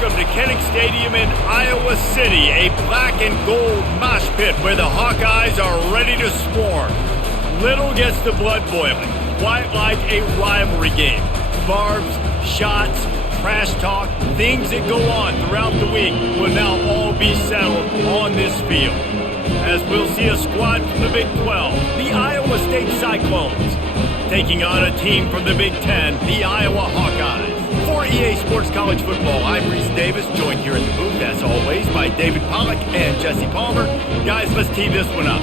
welcome to Kinnick Stadium in Iowa City, a black and gold mosh pit where the Hawkeyes are ready to swarm. Little gets the blood boiling, quite like a rivalry game. Barbs, shots, trash talk, things that go on throughout the week will now all be settled on this field. As we'll see a squad from the Big 12, the Iowa State Cyclones, taking on a team from the Big 10, the Iowa Hawkeyes. For EA Sports College Football, I'm Reese Davis, joined here at the booth, as always, by David Pollack and Jesse Palmer. Guys, let's tee this one up.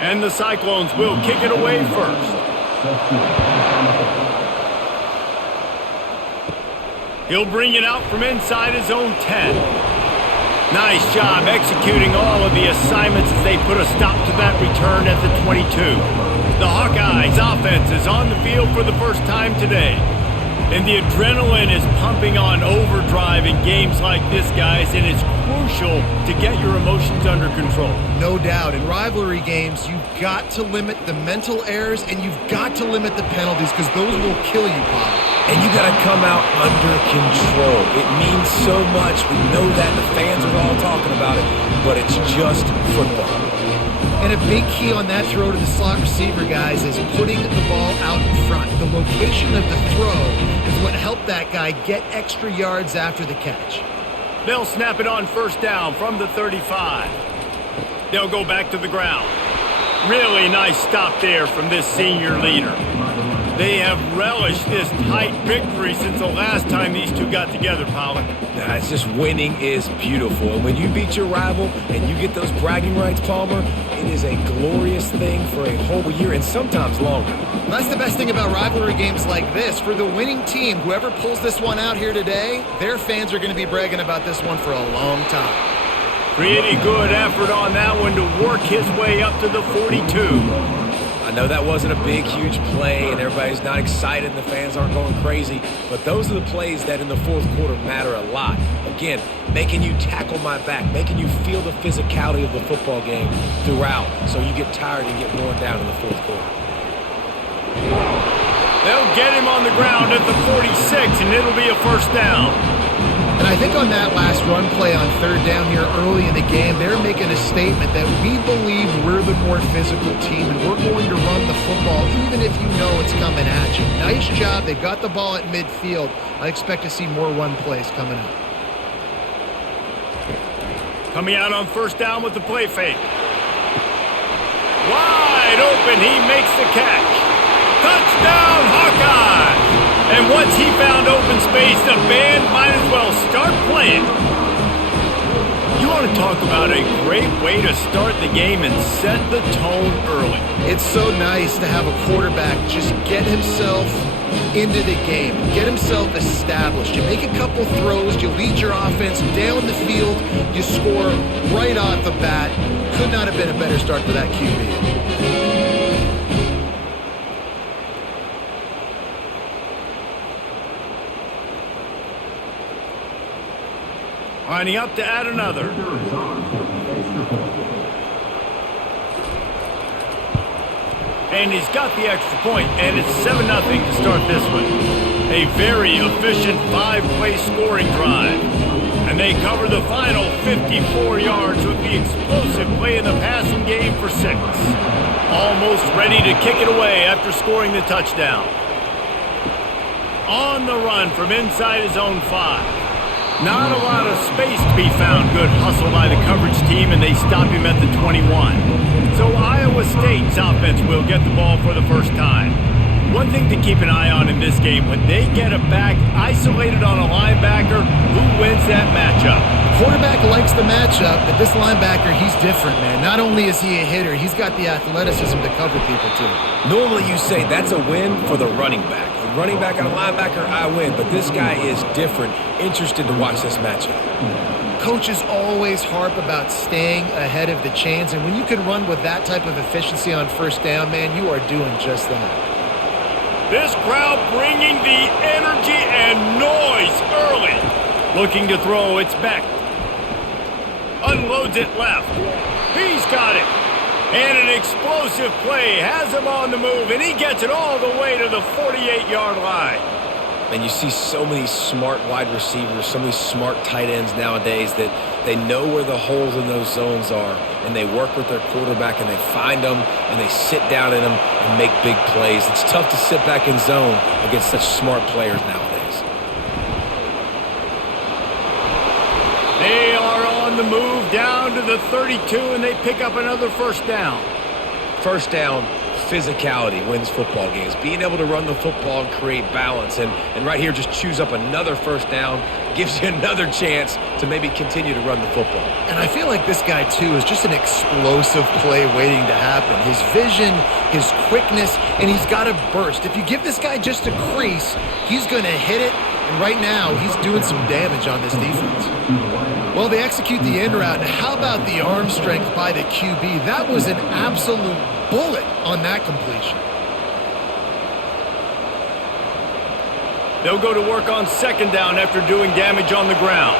And the Cyclones will kick it away first. He'll bring it out from inside his own 10. Nice job executing all of the assignments as they put a stop to that return at the 22. The Hawkeyes offense is on the field for the first time today. And the adrenaline is pumping on overdrive in games like this, guys, and it's crucial to get your emotions under control. No doubt. In rivalry games, you've got to limit the mental errors and you've got to limit the penalties because those will kill you, Bob. And you got to come out under control. It means so much. We know that. The fans are all talking about it, but it's just football. And a big key on that throw to the slot receiver, guys, is putting the ball out in front. The location of the throw is what helped that guy get extra yards after the catch. They'll snap it on first down from the 35. They'll go back to the ground. Really nice stop there from this senior leader. They have relished this tight victory since the last time these two got together, Pollack. Nah, it's just winning is beautiful. And when you beat your rival and you get those bragging rights, Palmer, it is a glorious thing for a whole year and sometimes longer. That's the best thing about rivalry games like this. For the winning team, whoever pulls this one out here today, their fans are going to be bragging about this one for a long time. Pretty good effort on that one to work his way up to the 42. I know that wasn't a big, huge play, and everybody's not excited, and the fans aren't going crazy, but those are the plays that in the fourth quarter matter a lot. Again, making you tackle my back, making you feel the physicality of the football game throughout, so you get tired and get worn down in the fourth quarter. They'll get him on the ground at the 46, and it'll be a first down. And I think on that last run play on third down here early in the game, they're making a statement that we believe we're the more physical team and we're going to run the football even if you know it's coming at you. Nice job. They've got the ball at midfield. I expect to see more run plays coming up. Coming out on first down with the play fake. Wide open. He makes the catch. Touchdown, Hawkeyes! And once he found open space, the band might as well start playing. You want to talk about a great way to start the game and set the tone early. It's so nice to have a quarterback just get himself into the game, get himself established. You make a couple throws, you lead your offense down the field, you score right off the bat. Could not have been a better start for that QB. Lining up to add another. And he's got the extra point, and it's 7-0 to start this one. A very efficient 5-play scoring drive. And they cover the final 54 yards with the explosive play in the passing game for 6. Almost ready to kick it away after scoring the touchdown. On the run from inside his own 5. Not a lot of space to be found. Good hustle by the coverage team, and they stop him at the 21. So Iowa State's offense will get the ball for the first time. One thing to keep an eye on in this game, when they get a back isolated on a linebacker, who wins that matchup? Quarterback likes the matchup, but this linebacker, he's different, man. Not only is he a hitter, he's got the athleticism to cover people, too. Normally you say that's a win for the running back. The running back and a linebacker, I win, but this guy is different. Interested to watch this matchup. Coaches always harp about staying ahead of the chains, and when you can run with that type of efficiency on first down, man, you are doing just that. This crowd bringing the energy and noise early. Looking to throw, it's Beck. Unloads it left. He's got it. And an explosive play has him on the move, and he gets it all the way to the 48-yard line. And you see so many smart wide receivers, so many smart tight ends nowadays that they know where the holes in those zones are, and they work with their quarterback, and they find them, and they sit down in them and make big plays. It's tough to sit back in zone against such smart players nowadays. They are on the move down to the 32, and they pick up another first down. First down, physicality wins football games. Being able to run the football and create balance. And right here, just choose up another first down, gives you another chance to maybe continue to run the football. And I feel like this guy, too, is just an explosive play waiting to happen. His vision, his quickness, and he's got a burst. If you give this guy just a crease, he's going to hit it. And right now, he's doing some damage on this defense. Well, they execute the end route. And how about the arm strength by the QB? That was an absolute bullet on that completion. They'll go to work on second down after doing damage on the ground.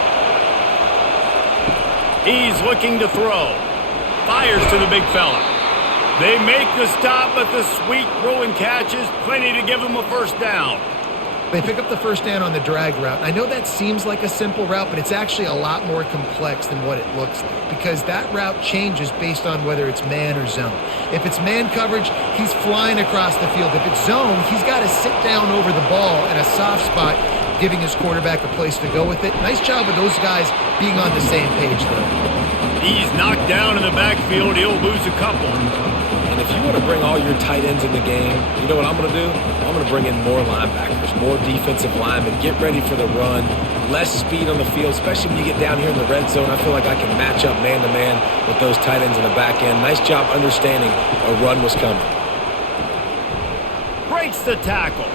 He's looking to throw. Fires to the big fella. They make the stop, but the sweet throw and catch is plenty to give him a first down. They pick up the first down on the drag route. I know that seems like a simple route, but it's actually a lot more complex than what it looks like because that route changes based on whether it's man or zone. If it's man coverage, he's flying across the field. If it's zone, he's got to sit down over the ball in a soft spot, giving his quarterback a place to go with it. Nice job with those guys being on the same page, though. He's knocked down in the backfield. He'll lose a couple. And if you want to bring all your tight ends in the game, you know what I'm going to do? I'm going to bring in more linebackers, more defensive linemen, get ready for the run, less speed on the field, especially when you get down here in the red zone. I feel like I can match up man-to-man with those tight ends in the back end. Nice job understanding a run was coming. Breaks the tackle.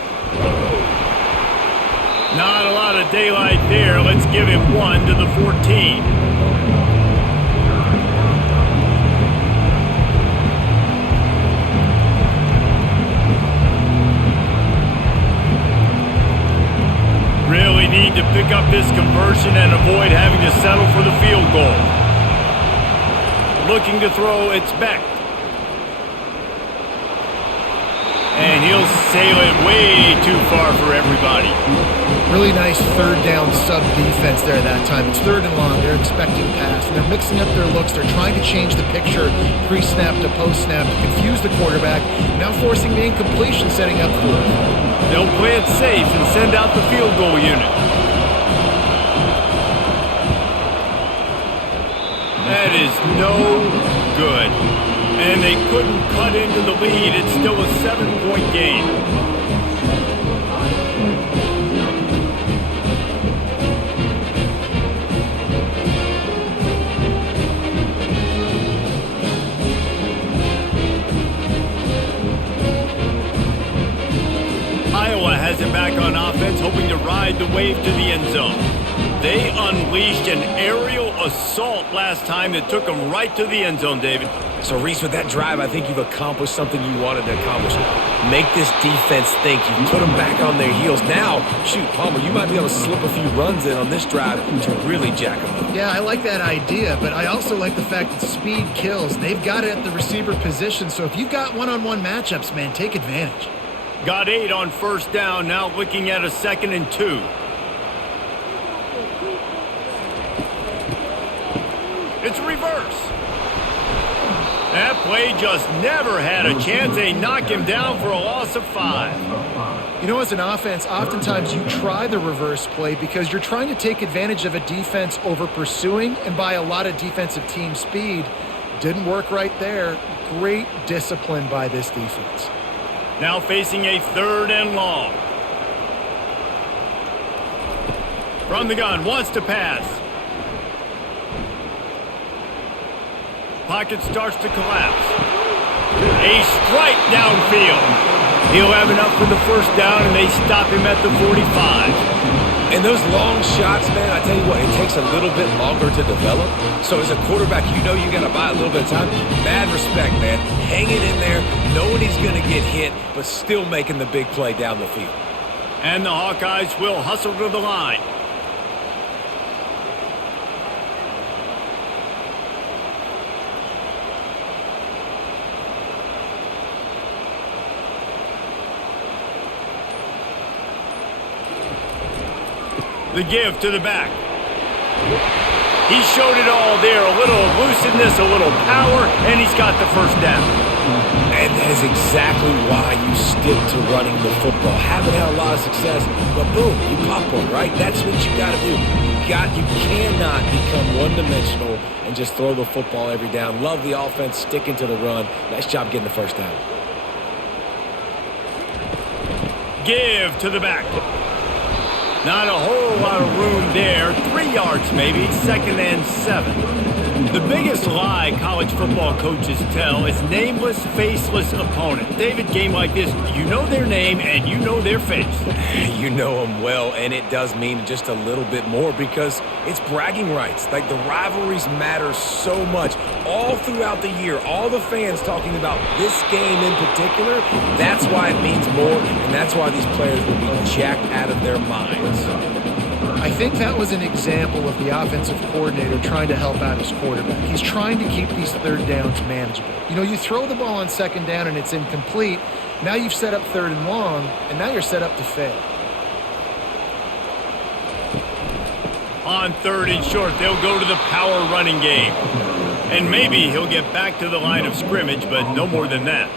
Not a lot of daylight there. Let's give him one to the 14. Really need to pick up this conversion and avoid having to settle for the field goal. Looking to throw, it's Beck. And he'll sail it way too far for everybody. Really nice third down sub defense there that time. It's third and long. They're expecting pass. And they're mixing up their looks. They're trying to change the picture pre-snap to post-snap to confuse the quarterback. Now forcing the incompletion, setting up for it. They'll play it safe and send out the field goal unit. That is no good. And they couldn't cut into the lead. It's still a 7-point game. Iowa has it back on offense, hoping to ride the wave to the end zone. They unleashed an aerial assault last time that took them right to the end zone, David. So, Reese, with that drive, I think you've accomplished something you wanted to accomplish. Make this defense think. You put them back on their heels. Now, shoot, Palmer, you might be able to slip a few runs in on this drive to really jack them up. Yeah, I like that idea, but I also like the fact that speed kills. They've got it at the receiver position, so if you've got one-on-one matchups, man, take advantage. Got 8 on first down, now looking at a 2nd and 2. It's reverse. That play just never had a chance. They knock him down for a loss of 5. You know, as an offense, oftentimes you try the reverse play because you're trying to take advantage of a defense over pursuing and by a lot of defensive team speed. Didn't work right there. Great discipline by this defense. Now facing a 3rd and long. From the gun, wants to pass. Pocket starts to collapse. A strike downfield. He'll have enough for the first down, and they stop him at the 45. And those long shots, man, I tell you what, it takes a little bit longer to develop. So as a quarterback, you know you got to buy a little bit of time. Mad respect, man. Hanging in there, knowing he's going to get hit, but still making the big play down the field. And the Hawkeyes will hustle to the line. The give to the back. He showed it all there. A little elusiveness, a little power, and he's got the first down. And that is exactly why you stick to running the football. Haven't had a lot of success, but boom, you pop one, right? That's what you got to do. You cannot become one-dimensional and just throw the football every down. Love the offense, sticking to the run. Nice job getting the first down. Give to the back. Not a whole lot of room there. 3 yards maybe, 2nd and 7. The biggest lie college football coaches tell is nameless, faceless opponent. David, game like this, you know their name and you know their face. You know them well, and it does mean just a little bit more because it's bragging rights. Like, the rivalries matter so much all throughout the year. All the fans talking about this game in particular, that's why it means more, and that's why these players will be jacked out of their minds. I think that was an example of the offensive coordinator trying to help out his quarterback. He's trying to keep these third downs manageable. You know, you throw the ball on 2nd down and it's incomplete. Now you've set up 3rd and long, and now you're set up to fail. On 3rd and short, they'll go to the power running game. And maybe he'll get back to the line of scrimmage, but no more than that.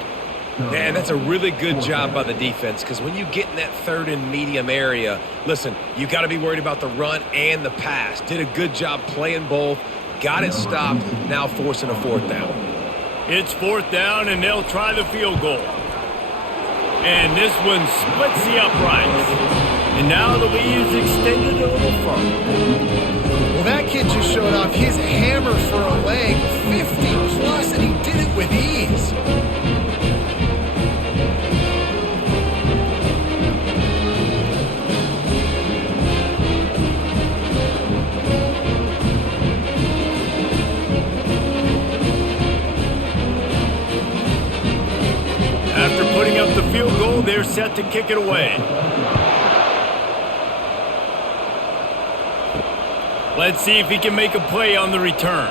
Man, that's a really good job by the defense because when you get in that 3rd and medium area, listen, you got to be worried about the run and the pass. Did a good job playing both, got it stopped, now forcing a 4th down. It's 4th down, and they'll try the field goal. And this one splits the uprights. And now the lead is extended a little further. Well, that kid just showed off his hammer for a leg, 50 plus, and he did it with ease. After putting up the field goal, they're set to kick it away. Let's see if he can make a play on the return.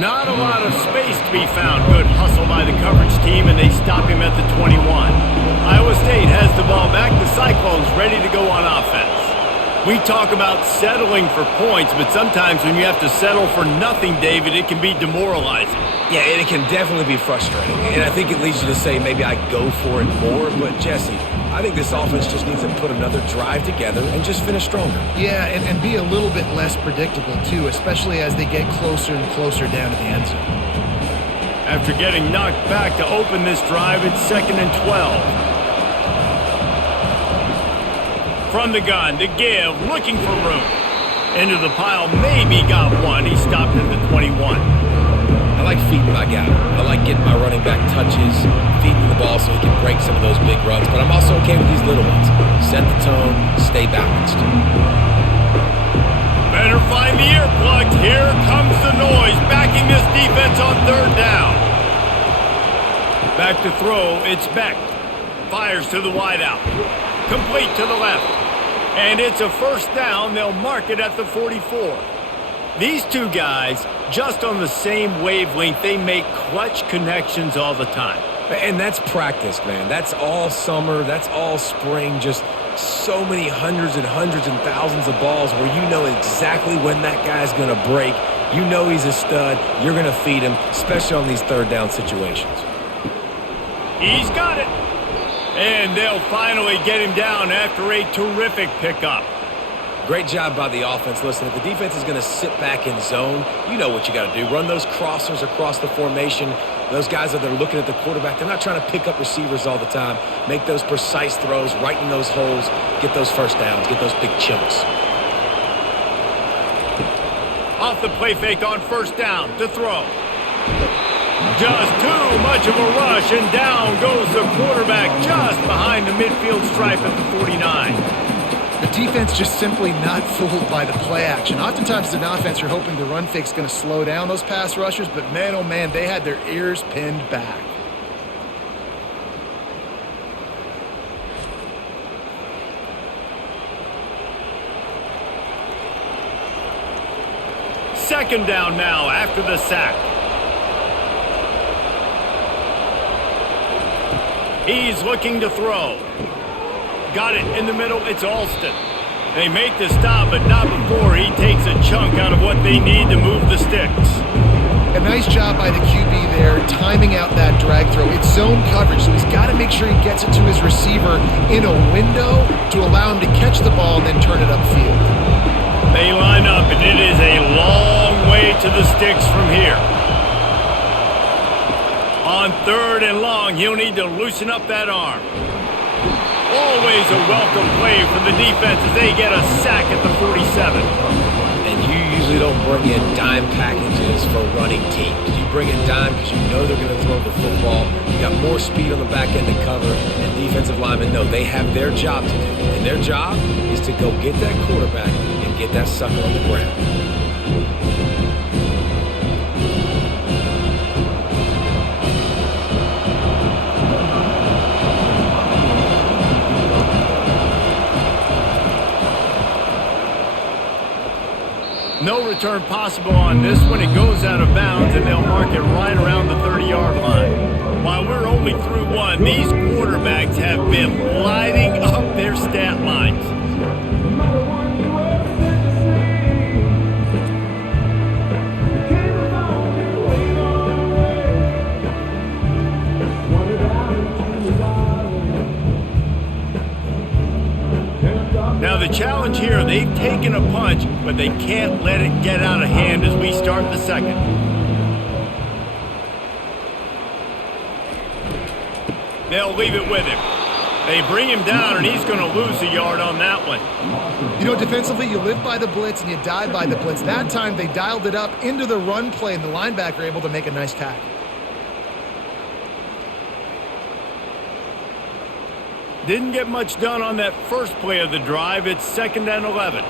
Not a lot of space to be found. Good hustle by the coverage team, and they stop him at the 21. Iowa State has the ball back. The Cyclones ready to go on offense. We talk about settling for points, but sometimes when you have to settle for nothing, David, it can be demoralizing. Yeah, and it can definitely be frustrating. And I think it leads you to say maybe I go for it more. But, Jesse, I think this offense just needs to put another drive together and just finish stronger. Yeah, and be a little bit less predictable, too, especially as they get closer and closer down to the end zone. After getting knocked back to open this drive, it's 2nd and 12. From the gun, to give, looking for room. Into the pile, maybe got one. He stopped at the 21. I like feeding my guy. I like getting my running back touches, feeding the ball so he can break some of those big runs. But I'm also okay with these little ones. Set the tone, stay balanced. Better find the earplugs. Here comes the noise, backing this defense on 3rd down. Back to throw, it's Beck. Fires to the wideout. Complete to the left. And it's a 1st down. They'll mark it at the 44. These two guys, just on the same wavelength, they make clutch connections all the time. And that's practice, man. That's all summer. That's all spring. Just so many hundreds and thousands of balls where you know exactly when that guy's going to break. You know he's a stud. You're going to feed him, especially on these 3rd down situations. He's got it. And they'll finally get him down after a terrific pickup. Great job by the offense. Listen, if the defense is going to sit back in zone, you know what you got to do. Run those crossers across the formation. Those guys that are looking at the quarterback, they're not trying to pick up receivers all the time. Make those precise throws, right in those holes, get those 1st downs, get those big chunks. Off the play fake on 1st down to throw. Just too much of a rush, and down goes the quarterback just behind the midfield stripe at the 49. The defense just simply not fooled by the play action. Oftentimes as an offense, you're hoping the run fake's going to slow down those pass rushers, but man, oh man, they had their ears pinned back. Second down now after the sack. He's looking to throw. Got it in the middle. It's Alston. They make the stop, but not before he takes a chunk out of what they need to move the sticks. A nice job by the QB there, timing out that drag throw. It's zone coverage, so he's got to make sure he gets it to his receiver in a window to allow him to catch the ball and then turn it upfield. They line up, and it is a long way to the sticks from here. On 3rd and long, he'll need to loosen up that arm. Always a welcome play from the defense as they get a sack at the 47. And you usually don't bring in dime packages for running teams. You bring in dime because you know they're going to throw the football. You got more speed on the back end to cover, and defensive linemen know they have their job to do. And their job is to go get that quarterback and get that sucker on the ground. No return possible on this one. It goes out of bounds, and they'll mark it right around the 30-yard line. While we're only through one, these quarterbacks have been lighting up their stat lines. Now the challenge here, they've taken a punch, but they can't let it get out of hand as we start the second. They'll leave it with him. They bring him down, and he's going to lose a yard on that one. You know, defensively, you live by the blitz and you die by the blitz. That time, they dialed it up into the run play, and the linebacker able to make a nice tackle. Didn't get much done on that first play of the drive. It's 2nd and 11.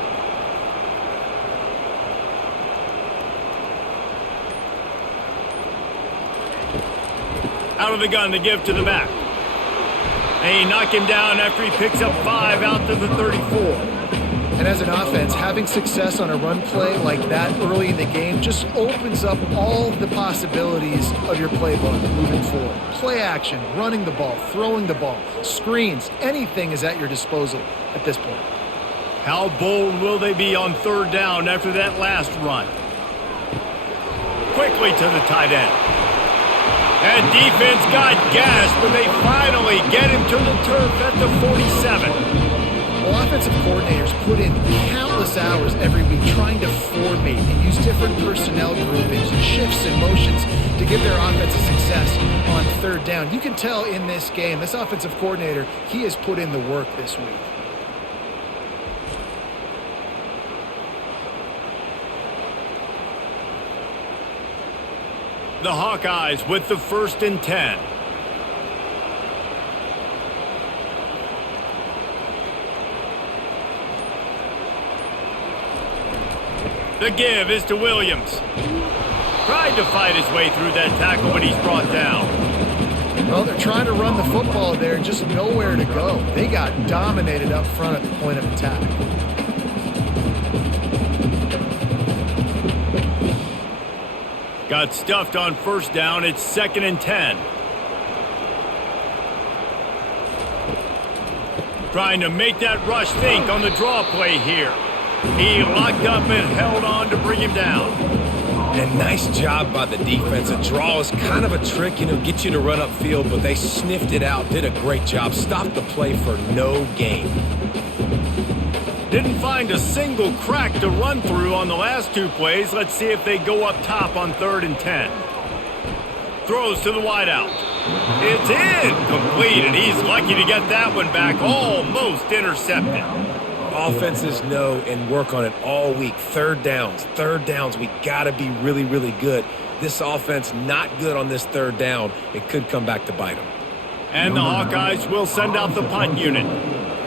Out of the gun to give to the back. They knock him down after he picks up 5 out to the 34. And as an offense, having success on a run play like that early in the game just opens up all the possibilities of your playbook moving forward. Play action, running the ball, throwing the ball, screens, anything is at your disposal at this point. How bold will they be on 3rd down after that last run? Quickly to the tight end. That defense got gassed, but they finally get him to the turf at the 47. Well, offensive coordinators put in countless hours every week trying to formate and use different personnel groupings and shifts and motions to give their offensive success on 3rd down. You can tell in this game, this offensive coordinator, he has put in the work this week. The Hawkeyes with the 1st and 10. The give is to Williams. Tried to fight his way through that tackle, but he's brought down. Well, they're trying to run the football there, just nowhere to go. They got dominated up front at the point of attack. Got stuffed on 1st down. It's 2nd and 10. Trying to make that rush think on the draw play here. He locked up and held on to bring him down. And nice job by the defense. A draw is kind of a trick, get you to run upfield, but they sniffed it out, did a great job, stopped the play for no gain. Didn't find a single crack to run through on the last 2 plays. Let's see if they go up top on 3rd and 10. Throws to the wideout. It's incomplete, and he's lucky to get that one back, almost intercepted. Offenses know and work on it all week. 3rd downs, we got to be really, really good. This offense not good on this 3rd down. It could come back to bite them. And the Hawkeyes will send out the punt unit.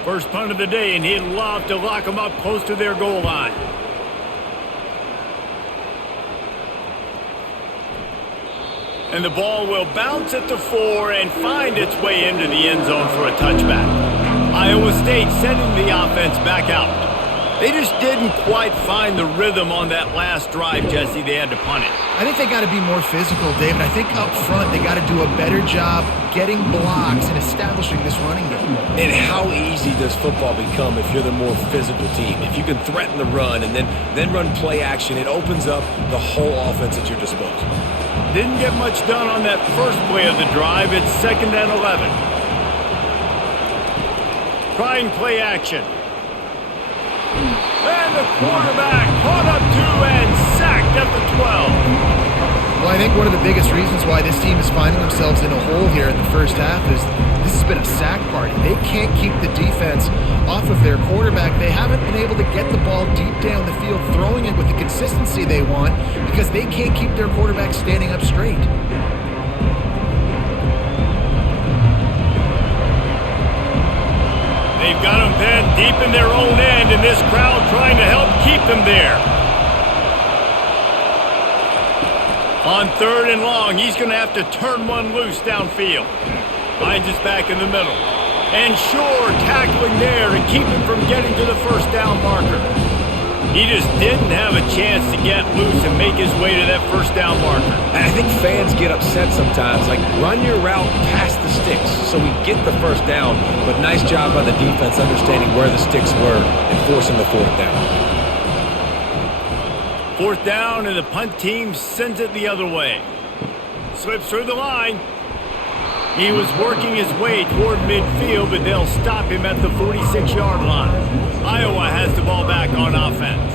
First punt of the day, and he'd love to lock them up close to their goal line. And the ball will bounce at the 4 and find its way into the end zone for a touchback. Iowa State sending the offense back out. They just didn't quite find the rhythm on that last drive, Jesse. They had to punt it. I think they got to be more physical, David. I think up front they got to do a better job getting blocks and establishing this running game. And how easy does football become if you're the more physical team? If you can threaten the run and then run play action, it opens up the whole offense at your disposal. Didn't get much done on that first play of the drive. It's 2nd and 11. Trying play action. And the quarterback caught up to and sacked at the 12. Well, I think one of the biggest reasons why this team is finding themselves in a hole here in the first half is this has been a sack party. They can't keep the defense off of their quarterback. They haven't been able to get the ball deep down the field, throwing it with the consistency they want because they can't keep their quarterback standing up straight. They've got them pinned deep in their own end, and this crowd trying to help keep them there. On 3rd and long, he's going to have to turn one loose downfield. Finds us back in the middle. And sure, tackling there to keep him from getting to the first down marker. He just didn't have a chance to get loose and make his way to that first down marker. And I think fans get upset sometimes, like run your route past the sticks so we get the first down, but nice job by the defense understanding where the sticks were and forcing the 4th down. 4th down, and the punt team sends it the other way. Slips through the line. He was working his way toward midfield, but they'll stop him at the 46-yard line. Iowa has the ball back on offense.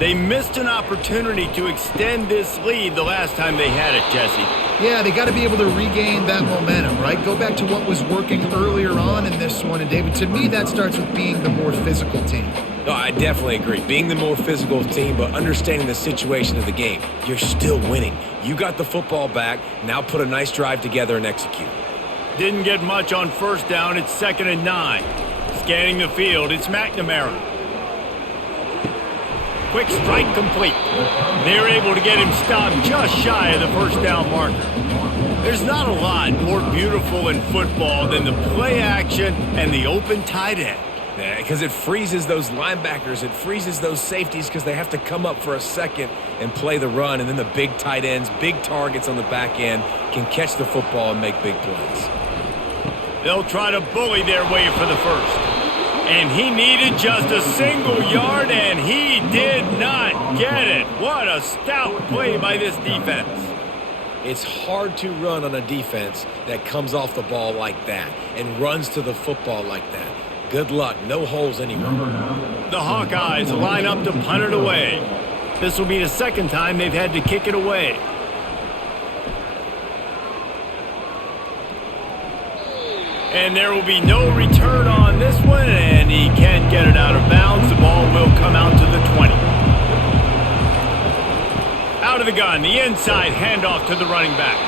They missed an opportunity to extend this lead the last time they had it, Jesse. Yeah, they got to be able to regain that momentum, right? Go back to what was working earlier on in this one. And, David, to me, that starts with being the more physical team. No, I definitely agree. Being the more physical team, but understanding the situation of the game. You're still winning. You got the football back. Now put a nice drive together and execute. Didn't get much on 1st down. It's 2nd and 9. Scanning the field. It's McNamara. Quick strike complete. They're able to get him stopped just shy of the first down marker. There's not a lot more beautiful in football than the play action and the open tight end. Yeah, because it freezes those linebackers. It freezes those safeties because they have to come up for a second and play the run. And then the big tight ends, big targets on the back end can catch the football and make big plays. They'll try to bully their way for the first. And he needed just a single yard, and he did not get it. What a stout play by this defense. It's hard to run on a defense that comes off the ball like that and runs to the football like that. Good luck. No holes anywhere. The Hawkeyes line up to punt it away. This will be the 2nd time they've had to kick it away. And there will be no return on this one, and he can't get it out of bounds. The ball will come out to the 20. Out of the gun, the inside handoff to the running back.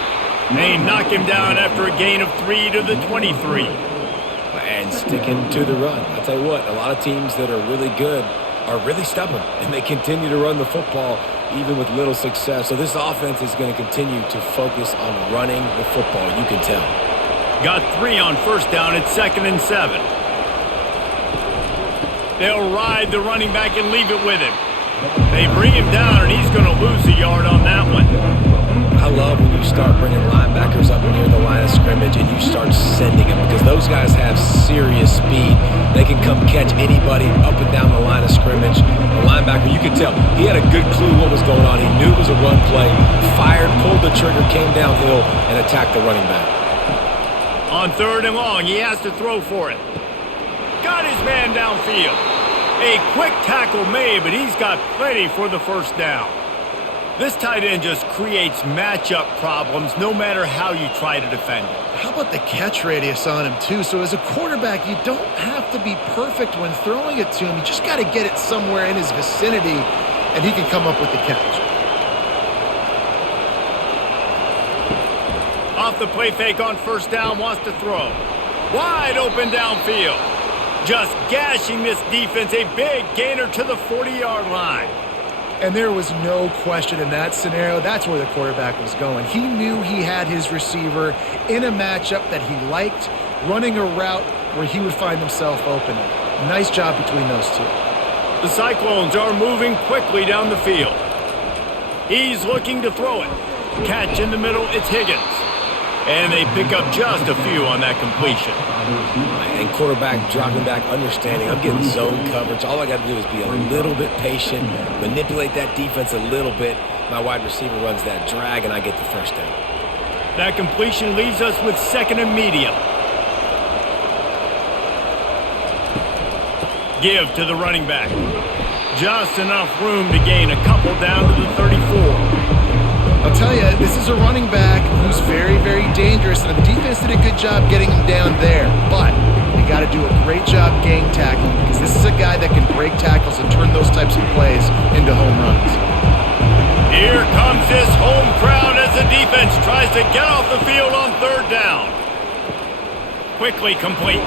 They knock him down after a gain of 3 to the 23. And sticking to the run. I'll tell you what, a lot of teams that are really good are really stubborn, and they continue to run the football even with little success. So this offense is going to continue to focus on running the football, you can tell. Got 3 on 1st down. It's 2nd and 7. They'll ride the running back and leave it with him. They bring him down, and he's going to lose a yard on that one. I love when you start bringing linebackers up near the line of scrimmage and you start sending them because those guys have serious speed. They can come catch anybody up and down the line of scrimmage. The linebacker, you could tell, he had a good clue what was going on. He knew it was a run play, fired, pulled the trigger, came downhill, and attacked the running back. On 3rd and long, he has to throw for it. Got his man downfield. A quick tackle made, but he's got plenty for the first down. This tight end just creates matchup problems no matter how you try to defend it. How about the catch radius on him, too? So as a quarterback, you don't have to be perfect when throwing it to him. You just got to get it somewhere in his vicinity, and he can come up with the catch. Off the play fake on 1st down, wants to throw. Wide open downfield. Just gashing this defense, a big gainer to the 40-yard line. And there was no question in that scenario. That's where the quarterback was going. He knew he had his receiver in a matchup that he liked, running a route where he would find himself open. Nice job between those two. The Cyclones are moving quickly down the field. He's looking to throw it. Catch in the middle, it's Higgins. And they pick up just a few on that completion. And quarterback dropping back, understanding I'm getting zone coverage. All I got to do is be a little bit patient, manipulate that defense a little bit. My wide receiver runs that drag, and I get the first down. That completion leaves us with 2nd and medium. Give to the running back. Just enough room to gain a couple down to the 34. I'll tell you, this is a running back who's very, very dangerous, and the defense did a good job getting him down there. But you got to do a great job gang tackling, because this is a guy that can break tackles and turn those types of plays into home runs. Here comes this home crowd as the defense tries to get off the field on 3rd down. Quickly complete.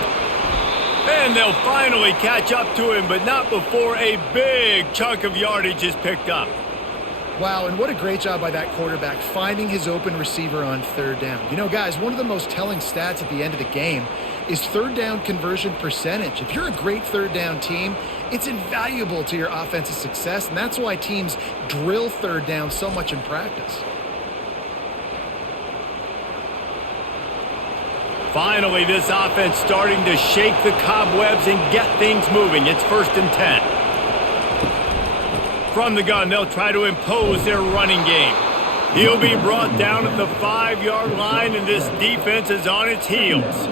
And they'll finally catch up to him, but not before a big chunk of yardage is picked up. Wow, and what a great job by that quarterback finding his open receiver on 3rd down. You know, guys, one of the most telling stats at the end of the game is 3rd down conversion percentage. If you're a great 3rd down team, it's invaluable to your offensive success, and that's why teams drill 3rd down so much in practice. Finally, this offense starting to shake the cobwebs and get things moving. It's 1st and 10. From the gun, they'll try to impose their running game. He'll be brought down at the 5-yard line, and this defense is on its heels.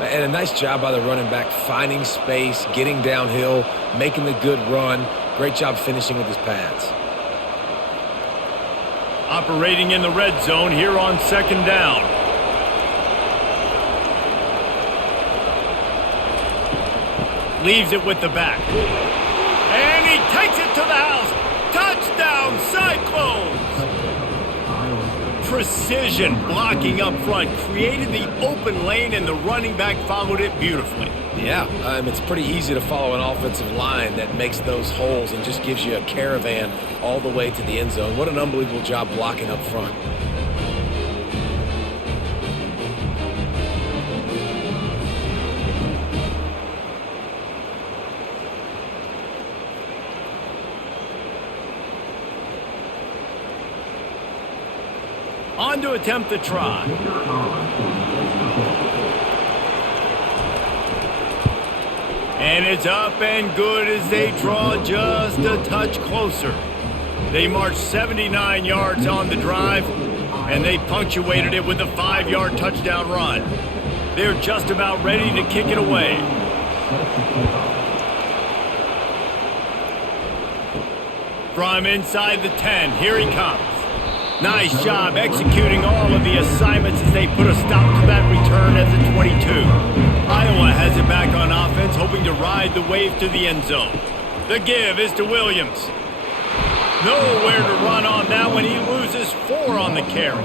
And a nice job by the running back, finding space, getting downhill, making the good run. Great job finishing with his pads. Operating in the red zone here on 2nd down. Leaves it with the back. And he takes it to the house. Touchdown, Cyclones! Precision blocking up front created the open lane, and the running back followed it beautifully. Yeah, it's pretty easy to follow an offensive line that makes those holes and just gives you a caravan all the way to the end zone. What an unbelievable job blocking up front. On to attempt the try. And it's up and good as they draw just a touch closer. They marched 79 yards on the drive, and they punctuated it with a 5-yard touchdown run. They're just about ready to kick it away. From inside the 10, here he comes. Nice job executing all of the assignments as they put a stop to that return at the 22. Iowa has it back on offense, hoping to ride the wave to the end zone. The give is to Williams. Nowhere to run on that one. He loses 4 on the carry.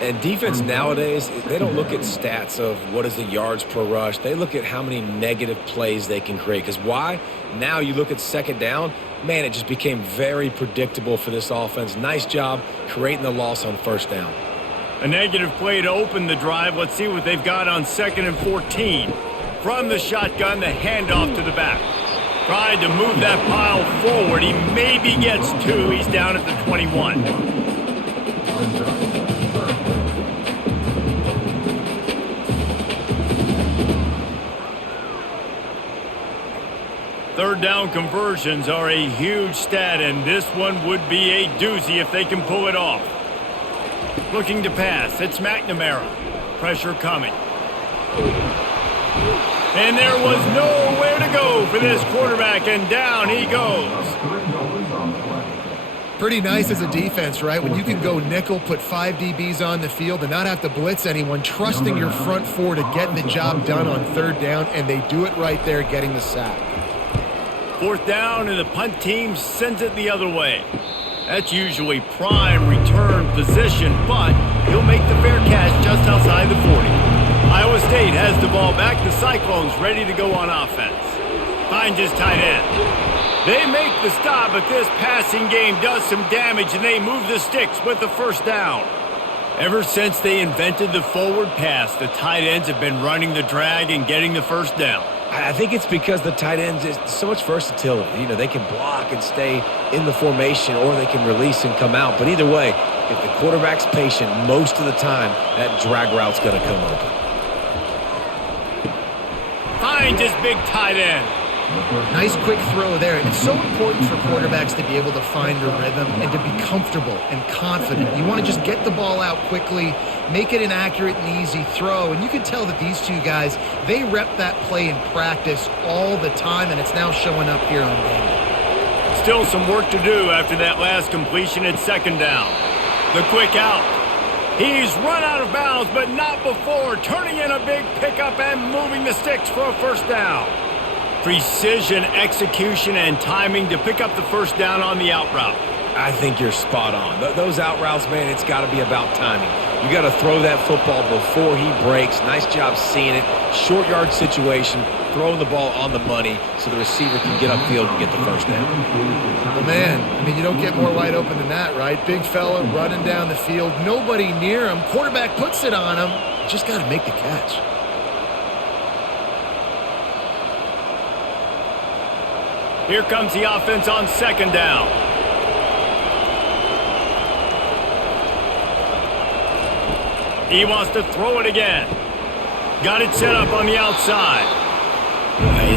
And defense nowadays, they don't look at stats of what is the yards per rush. They look at how many negative plays they can create. Because why? Now you look at 2nd down, man, it just became very predictable for this offense. Nice job creating the loss on 1st down. A negative play to open the drive. Let's see what they've got on 2nd and 14. From the shotgun, the handoff to the back. Tried to move that pile forward. He maybe gets 2. He's down at the 21. Third down conversions are a huge stat, and this one would be a doozy if they can pull it off. Looking to pass, it's McNamara. Pressure coming. And there was nowhere to go for this quarterback, and down he goes. Pretty nice as a defense, right? When you can go nickel, put 5 DBs on the field and not have to blitz anyone, trusting your front 4 to get the job done on 3rd down, and they do it right there, getting the sack. 4th down, and the punt team sends it the other way. That's usually prime return position, but he'll make the fair catch just outside the 40. Iowa State has the ball back. The Cyclones ready to go on offense. Finds his tight end. They make the stop, but this passing game does some damage, and they move the sticks with the 1st down. Ever since they invented the forward pass, the tight ends have been running the drag and getting the 1st down. I think it's because the tight ends is so much versatility. You know, they can block and stay in the formation, or they can release and come out. But either way, if the quarterback's patient, most of the time, that drag route's going to come open. Finds his big tight end. Nice quick throw there. It's so important for quarterbacks to be able to find a rhythm and to be comfortable and confident. You want to just get the ball out quickly, make it an accurate and easy throw. And you can tell that these two guys, they rep that play in practice all the time, and it's now showing up here on game day. Still some work to do after that last completion at second down. The quick out. He's run out of bounds, but not before turning in a big pickup and moving the sticks for a first down. Precision, execution, and timing to pick up the first down on the out route. I think you're spot on. Those out routes, man, it's got to be about timing. You got to throw that football before he breaks. Nice job seeing it. Short yard situation, throwing the ball on the money so the receiver can get upfield and get the first down. Well, man, I mean, you don't get more wide open than that, right? Big fella running down the field, nobody near him. Quarterback puts it on him. Just got to make the catch. Here comes the offense on second down. He wants to throw it again. Got it set up on the outside.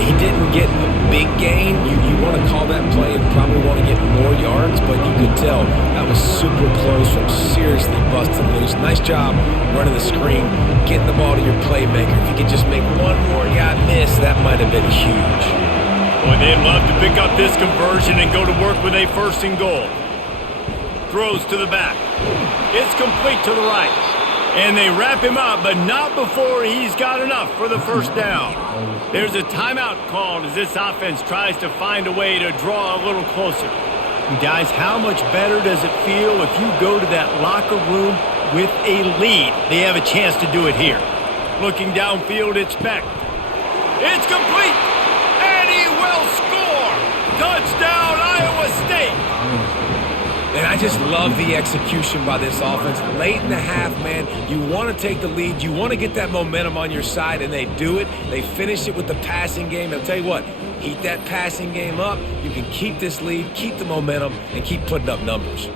He didn't get a big gain. You want to call that play and probably want to get more yards, but you could tell that was super close from seriously busting loose. Nice job running the screen, getting the ball to your playmaker. If you could just make one more guy miss, that might have been huge. Boy, they'd love to pick up this conversion and go to work with a first and goal. Throws to the back. It's complete to the right. And they wrap him up, but not before he's got enough for the first down. There's a timeout called as this offense tries to find a way to draw a little closer. And guys, how much better does it feel if you go to that locker room with a lead? They have a chance to do it here. Looking downfield, it's Beck. It's complete! And he will score! Touchdown, Iowa State! And I just love the execution by this offense. Late in the half, man, you want to take the lead. You want to get that momentum on your side, and they do it. They finish it with the passing game. I'll tell you what, heat that passing game up. You can keep this lead, keep the momentum, and keep putting up numbers.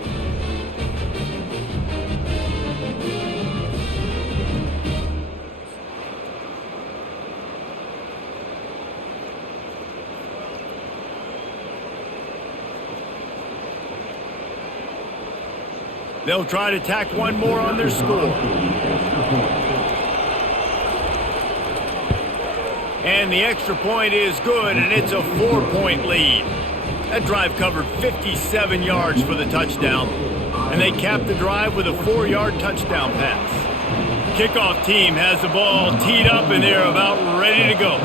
They'll try to tack one more on their score. And the extra point is good, and it's a 4-point lead. That drive covered 57 yards for the touchdown, and they capped the drive with a 4-yard touchdown pass. Kickoff team has the ball teed up, and they're about ready to go.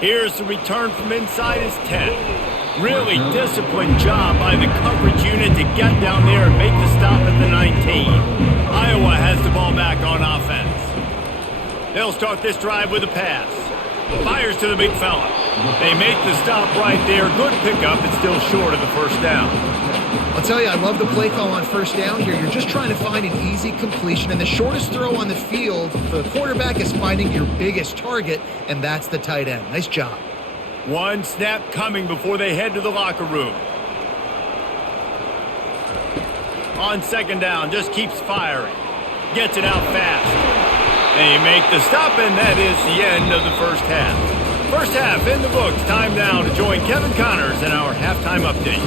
Here's the return from inside his 10. Really disciplined job by the coverage unit to get down there and make the stop at the 19. Iowa has the ball back on offense. They'll start this drive with a pass. Fires to the big fella. They make the stop right there. Good pickup, but still short of the first down. I'll tell you, I love the play call on first down here. You're just trying to find an easy completion, and the shortest throw on the field for the quarterback is finding your biggest target, and that's the tight end. Nice job. One snap coming before they head to the locker room. On second down, just keeps firing. Gets it out fast. They make the stop, and that is the end of the first half. First half in the books. Time now to join Kevin Connors in our halftime update.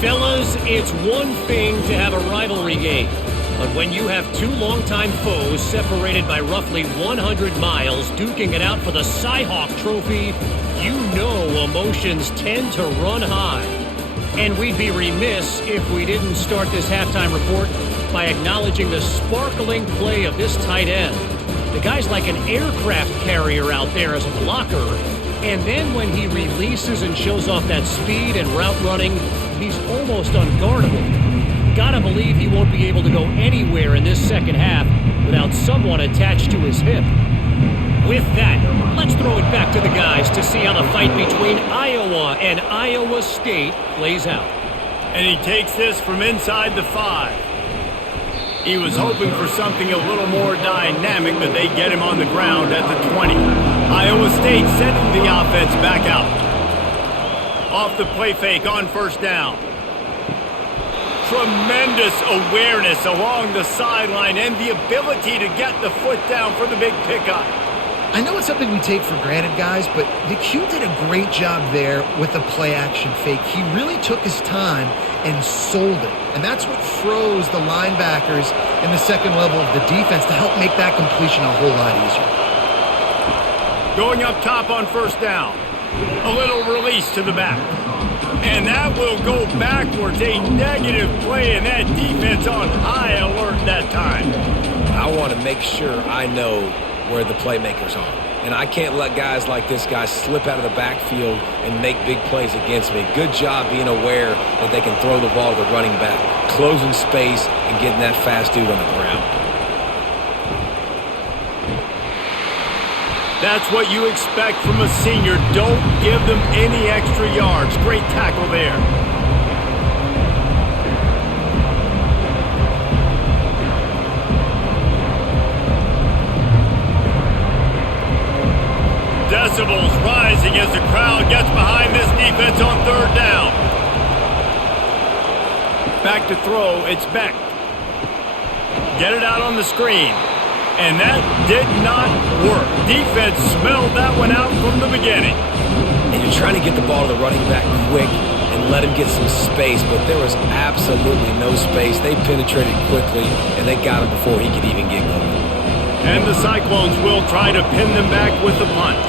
Fellas, it's one thing to have a rivalry game, but when you have two longtime foes separated by roughly 100 miles duking it out for the Cy-Hawk Trophy, you know emotions tend to run high. And we'd be remiss if we didn't start this halftime report by acknowledging the sparkling play of this tight end. The guy's like an aircraft carrier out there as a blocker. And then when he releases and shows off that speed and route running, he's almost unguardable. Gotta believe he won't be able to go anywhere in this second half without someone attached to his hip. With that, let's throw it back to the guys to see how the fight between Iowa and Iowa State plays out. And he takes this from inside the 5. He was hoping for something a little more dynamic, but they get him on the ground at the 20. Iowa State sending the offense back out. Off the play fake on first down. Tremendous awareness along the sideline and the ability to get the foot down for the big pickup. I know it's something we take for granted, guys, but the Q did a great job there with the play-action fake. He really took his time and sold it. And that's what froze the linebackers in the second level of the defense to help make that completion a whole lot easier. Going up top on first down. A little release to the back. And that will go backwards. A negative play, and that defense on high alert that time. I want to make sure I know where the playmakers are. And I can't let guys like this guy slip out of the backfield and make big plays against me. Good job being aware that they can throw the ball to the running back, closing space and getting that fast dude on the ground. That's what you expect from a senior. Don't give them any extra yards. Great tackle there. Decibels rising as the crowd gets behind this defense on third down. Back to throw, it's Beck. Get it out on the screen. And that did not work. Defense smelled that one out from the beginning. And you're trying to get the ball to the running back quick and let him get some space, but there was absolutely no space. They penetrated quickly, and they got him before he could even get going. And the Cyclones will try to pin them back with the punt.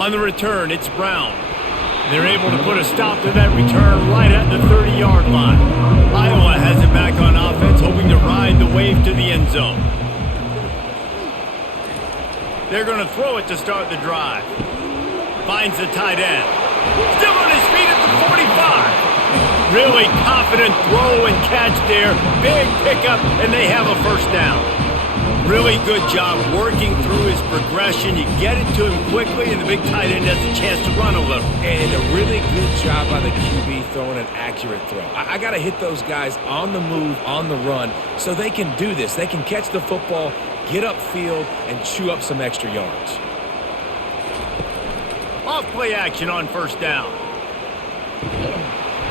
On the return, it's Brown. They're able to put a stop to that return right at the 30-yard line. Iowa has it back on offense, hoping to ride the wave to the end zone. They're going to throw it to start the drive. Finds the tight end. Still on his feet at the 45. Really confident throw and catch there. Big pickup, and they have a first down. Really good job working through his progression. You get it to him quickly, and the big tight end has a chance to run a little. And a really good job by the QB throwing an accurate throw. I got to hit those guys on the move, on the run, so they can do this. They can catch the football, get upfield, and chew up some extra yards. Off play action on first down.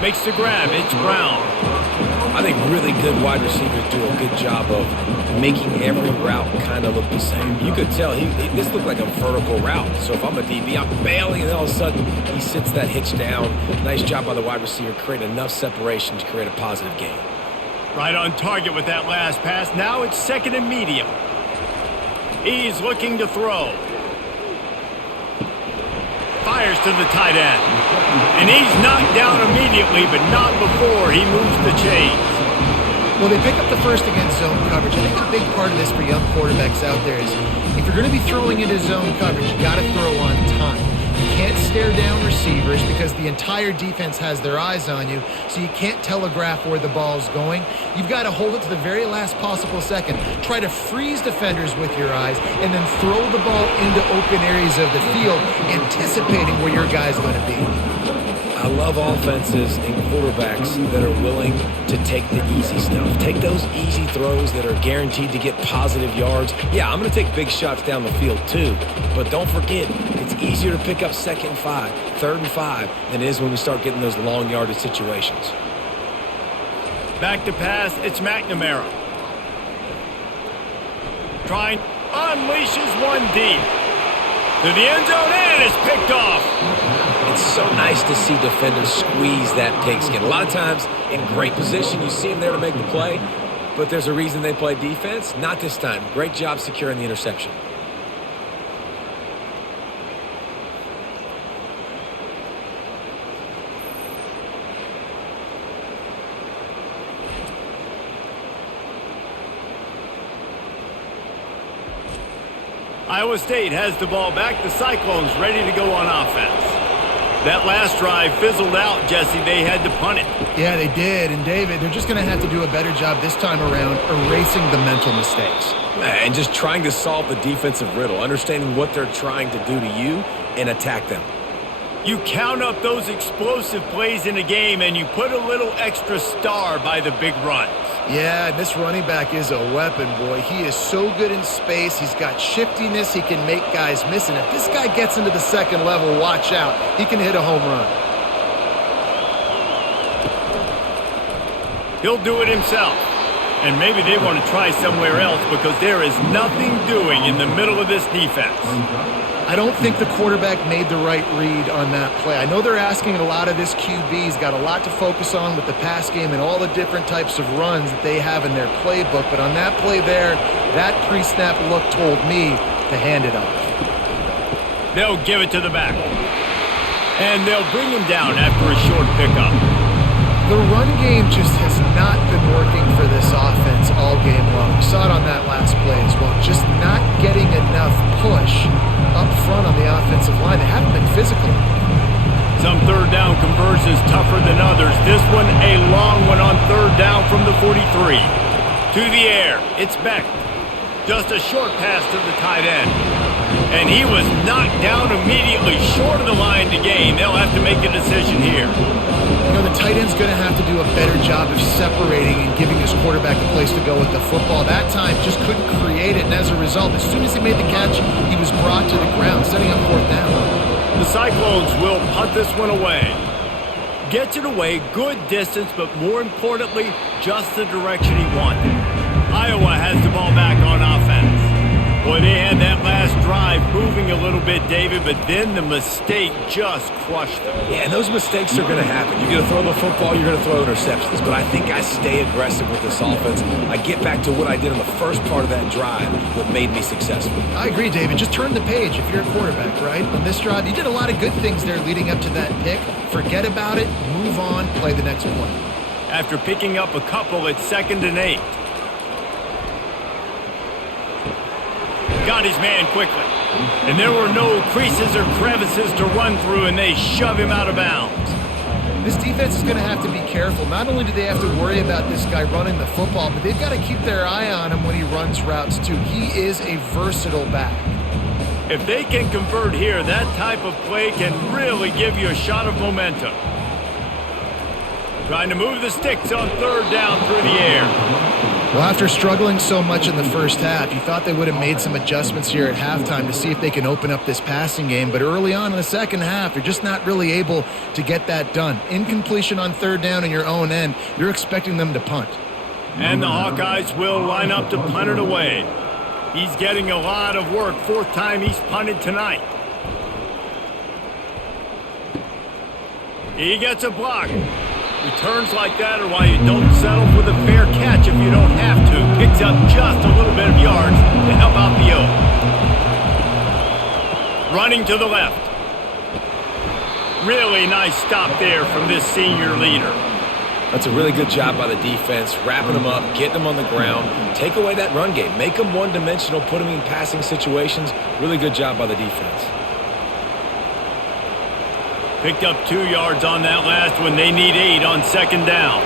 Makes the grab. It's Brown. I think really good wide receivers do a good job of making every route kind of look the same. You could tell this looked like a vertical route. So if I'm a DB, I'm bailing, and then all of a sudden he sits that hitch down. Nice job by the wide receiver, create enough separation to create a positive gain. Right on target with that last pass. Now it's second and medium. He's looking to throw. Fires to the tight end. And he's knocked down immediately, but not before he moves the chains. Well, they pick up the first against zone coverage. I think a big part of this for young quarterbacks out there is if you're going to be throwing into zone coverage, you got to throw on time. You can't stare down receivers because the entire defense has their eyes on you, so you can't telegraph where the ball's going. You've got to hold it to the very last possible second. Try to freeze defenders with your eyes and then throw the ball into open areas of the field, anticipating where your guy's going to be. I love offenses and quarterbacks that are willing to take the easy stuff. Take those easy throws that are guaranteed to get positive yards. Yeah, I'm going to take big shots down the field too, but don't forget, it's easier to pick up second and 5, third and 5 than it is when we start getting those long yardage situations. Back to pass, it's McNamara. Trying, unleashes one deep. To the end zone, and it's picked off. It's so nice to see defenders squeeze that pigskin. A lot of times in great position, you see them there to make the play, but there's a reason they play defense. Not this time. Great job securing the interception. Iowa State has the ball back. The Cyclones ready to go on offense. That last drive fizzled out, Jesse. They had to punt it. Yeah, they did. And, David, they're just going to have to do a better job this time around erasing the mental mistakes. And just trying to solve the defensive riddle, understanding what they're trying to do to you and attack them. You count up those explosive plays in a game, and you put a little extra star by the big runs. Yeah, and this running back is a weapon, boy. He is so good in space. He's got shiftiness. He can make guys miss. And if this guy gets into the second level, watch out. He can hit a home run. He'll do it himself. And maybe they want to try somewhere else because there is nothing doing in the middle of this defense. I don't think the quarterback made the right read on that play. I know they're asking a lot of this QB. He's got a lot to focus on with the pass game and all the different types of runs that they have in their playbook. But on that play there, that pre-snap look told me to hand it off. They'll give it to the back. And they'll bring him down after a short pickup. The run game just has not been working for this offense all game long. We saw it on that last play as well. Just not getting enough push up front on the offensive line. They haven't been physical. Some third down conversions tougher than others. This one a long one on third down from the 43. To the air. It's Beck. Just a short pass to the tight end. And he was knocked down immediately short of the line to gain. They'll have to make a decision here. You know, the tight end's going to have to do a better job of separating and giving his quarterback a place to go with the football. That time just couldn't create it, and as a result, as soon as he made the catch, he was brought to the ground, setting up fourth down. The Cyclones will punt this one away. Gets it away, good distance, but more importantly, just the direction he wanted. Iowa has the ball back on offense. Boy, they had that last drive moving a little bit, David, but then the mistake just crushed them. Yeah, and those mistakes are going to happen. You're going to throw the football, you're going to throw interceptions. But I think I stay aggressive with this offense. I get back to what I did in the first part of that drive, what made me successful. I agree, David. Just turn the page if you're a quarterback, right? On this drive, you did a lot of good things there leading up to that pick. Forget about it, move on, play the next play. After picking up a couple, it's 2nd and 8. Got his man quickly. And there were no creases or crevices to run through, and they shove him out of bounds. This defense is going to have to be careful. Not only do they have to worry about this guy running the football, but they've got to keep their eye on him when he runs routes too. He is a versatile back. If they can convert here, that type of play can really give you a shot of momentum. Trying to move the sticks on third down through the air. Well, after struggling so much in the first half, you thought they would have made some adjustments here at halftime to see if they can open up this passing game. But early on in the second half, they're just not really able to get that done. Incompletion on third down in your own end, you're expecting them to punt. And the Hawkeyes will line up to punt it away. He's getting a lot of work. 4th time he's punted tonight. He gets a block. Returns like that are why you don't settle for the fair catch if you don't have to. Picks up just a little bit of yards to help out the O. Running to the left. Really nice stop there from this senior leader. That's a really good job by the defense, wrapping them up, getting them on the ground, take away that run game, make them one-dimensional, put them in passing situations. Really good job by the defense. Picked up 2 yards on that last one. They need 8 on 2nd down.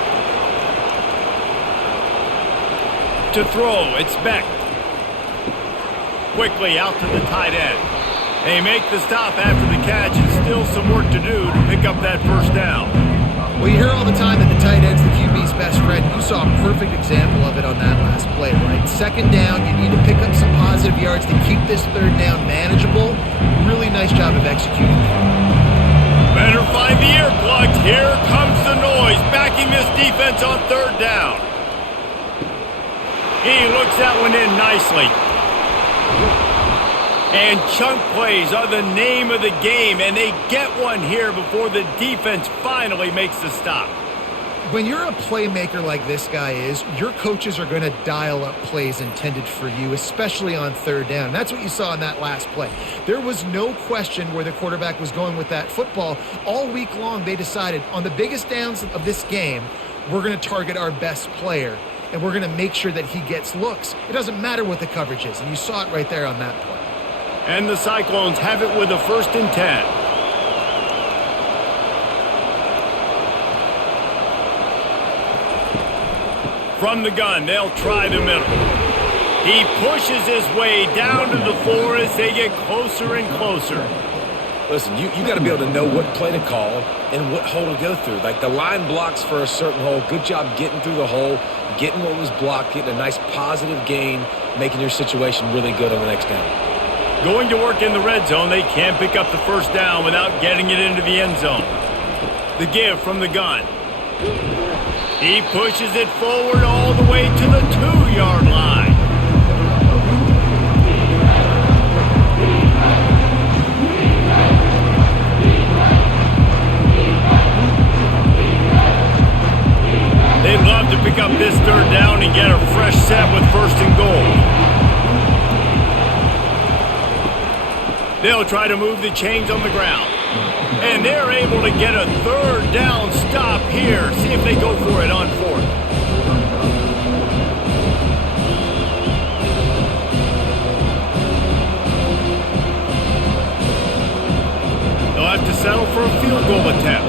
To throw, it's Beck. Quickly out to the tight end. They make the stop after the catch, and still some work to do to pick up that first down. Well, you hear all the time that the tight end's the QB's best friend. You saw a perfect example of it on that last play, right? 2nd down, you need to pick up some positive yards to keep this third down manageable. Really nice job of executing. Better find the earplugs. Here comes the noise, backing this defense on third down. He looks that one in nicely. And chunk plays are the name of the game, and they get one here before the defense finally makes the stop. When you're a playmaker like this guy is, your coaches are going to dial up plays intended for you, especially on third down. That's what you saw in that last play. There was no question where the quarterback was going with that football. All week long, they decided on the biggest downs of this game, we're going to target our best player, and we're going to make sure that he gets looks. It doesn't matter what the coverage is, and you saw it right there on that play. And the Cyclones have it with a 1st and 10. From the gun, they'll try the middle. He pushes his way down to the floor as they get closer and closer. Listen, you got to be able to know what play to call and what hole to go through. Like the line blocks for a certain hole. Good job getting through the hole, getting what was blocked, getting a nice positive gain, making your situation really good on the next down. Going to work in the red zone, they can't pick up the first down without getting it into the end zone. The give from the gun. He pushes it forward all the way to the 2-yard line. They'd love to pick up this third down and get a fresh set with first and goal. They'll try to move the chains on the ground. And they're able to get a third down stop here. See if they go for it on fourth. They'll have to settle for a field goal attempt.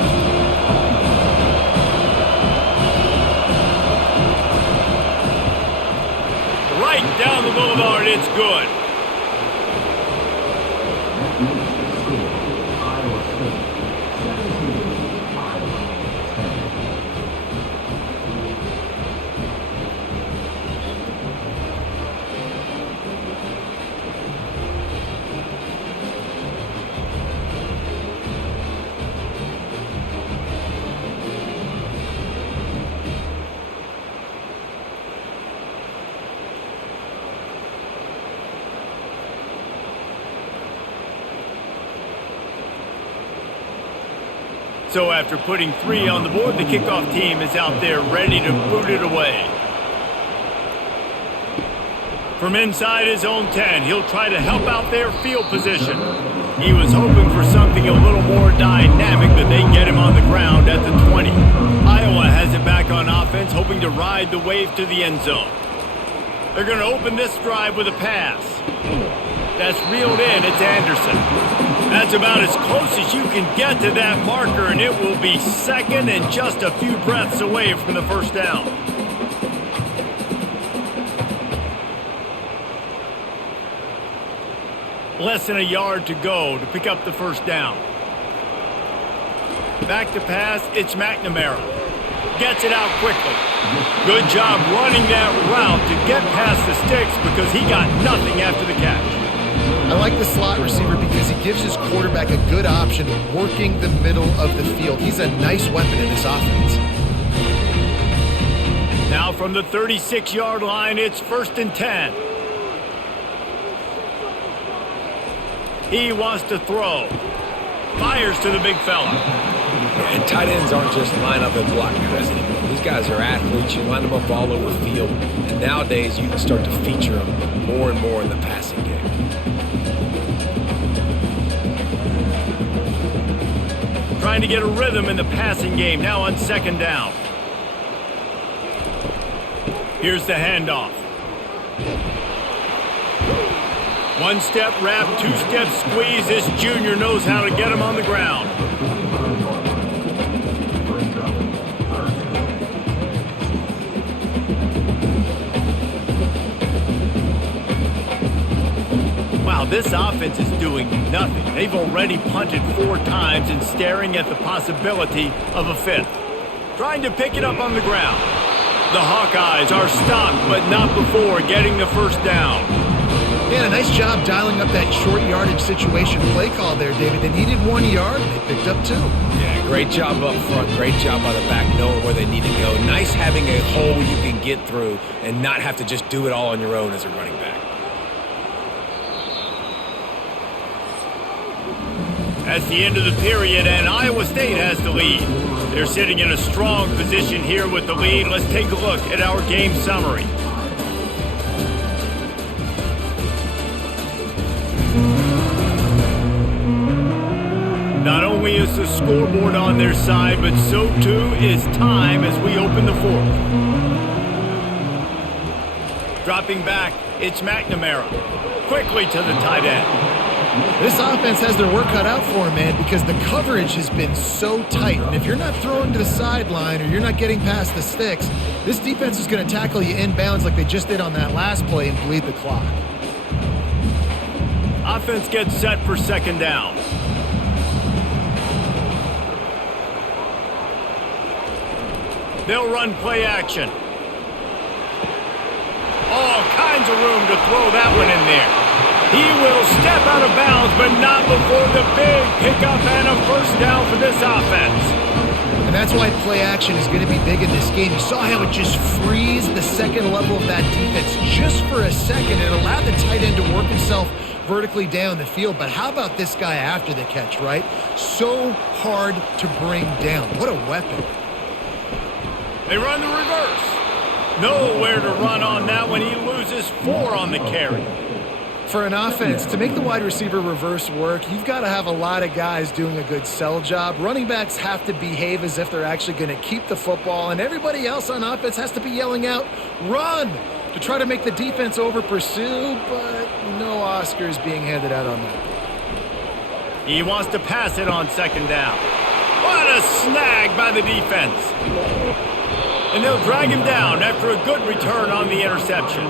Right down the boulevard, it's good. So after putting 3 on the board, the kickoff team is out there ready to boot it away. From inside his own 10, he'll try to help out their field position. He was hoping for something a little more dynamic, but they get him on the ground at the 20. Iowa has it back on offense, hoping to ride the wave to the end zone. They're going to open this drive with a pass. That's reeled in. It's Anderson. That's about as close as you can get to that marker, and it will be second and just a few breaths away from the first down. Less than a yard to go to pick up the first down. Back to pass, it's McNamara. Gets it out quickly. Good job running that route to get past the sticks because he got nothing after the catch. I like the slot receiver because he gives his quarterback a good option working the middle of the field. He's a nice weapon in this offense. Now from the 36-yard line, it's 1st and 10. He wants to throw. Fires to the big fella. And tight ends aren't just line up and block guys anymore. These guys are athletes. You line them up all over the field. And nowadays, you can start to feature them more and more in the passing game. Trying to get a rhythm in the passing game, now on 2nd down. Here's the handoff. 1-step wrap, 2-step squeeze. This junior knows how to get him on the ground. Wow, this offense is doing nothing. They've already punted 4 times and staring at the possibility of a 5th. Trying to pick it up on the ground. The Hawkeyes are stopped, but not before getting the first down. Yeah, a nice job dialing up that short yardage situation play call there, David. They needed 1 yard, and they picked up 2. Yeah, great job up front. Great job by the back knowing where they need to go. Nice having a hole you can get through and not have to just do it all on your own as a running back. That's the end of the period, and Iowa State has the lead. They're sitting in a strong position here with the lead. Let's take a look at our game summary. Not only is the scoreboard on their side, but so too is time as we open the 4th. Dropping back, it's McNamara. Quickly to the tight end. This offense has their work cut out for them, man, because the coverage has been so tight. And if you're not throwing to the sideline or you're not getting past the sticks, this defense is going to tackle you inbounds like they just did on that last play and bleed the clock. Offense gets set for 2nd down. They'll run play action. All kinds of room to throw that one in there. He will step out of bounds, but not before the big pickup and a first down for this offense. And that's why play action is going to be big in this game. You saw how it just frees the second level of that defense just for a second. It allowed the tight end to work himself vertically down the field. But how about this guy after the catch, right? So hard to bring down. What a weapon. They run the reverse. Nowhere to run on that one. He loses 4 on the carry. For an offense, to make the wide receiver reverse work, you've got to have a lot of guys doing a good sell job. Running backs have to behave as if they're actually going to keep the football, and everybody else on offense has to be yelling out, "Run!" to try to make the defense over-pursue, but no Oscars being handed out on that. He wants to pass it on second down. What a snag by the defense. And they'll drag him down after a good return on the interception.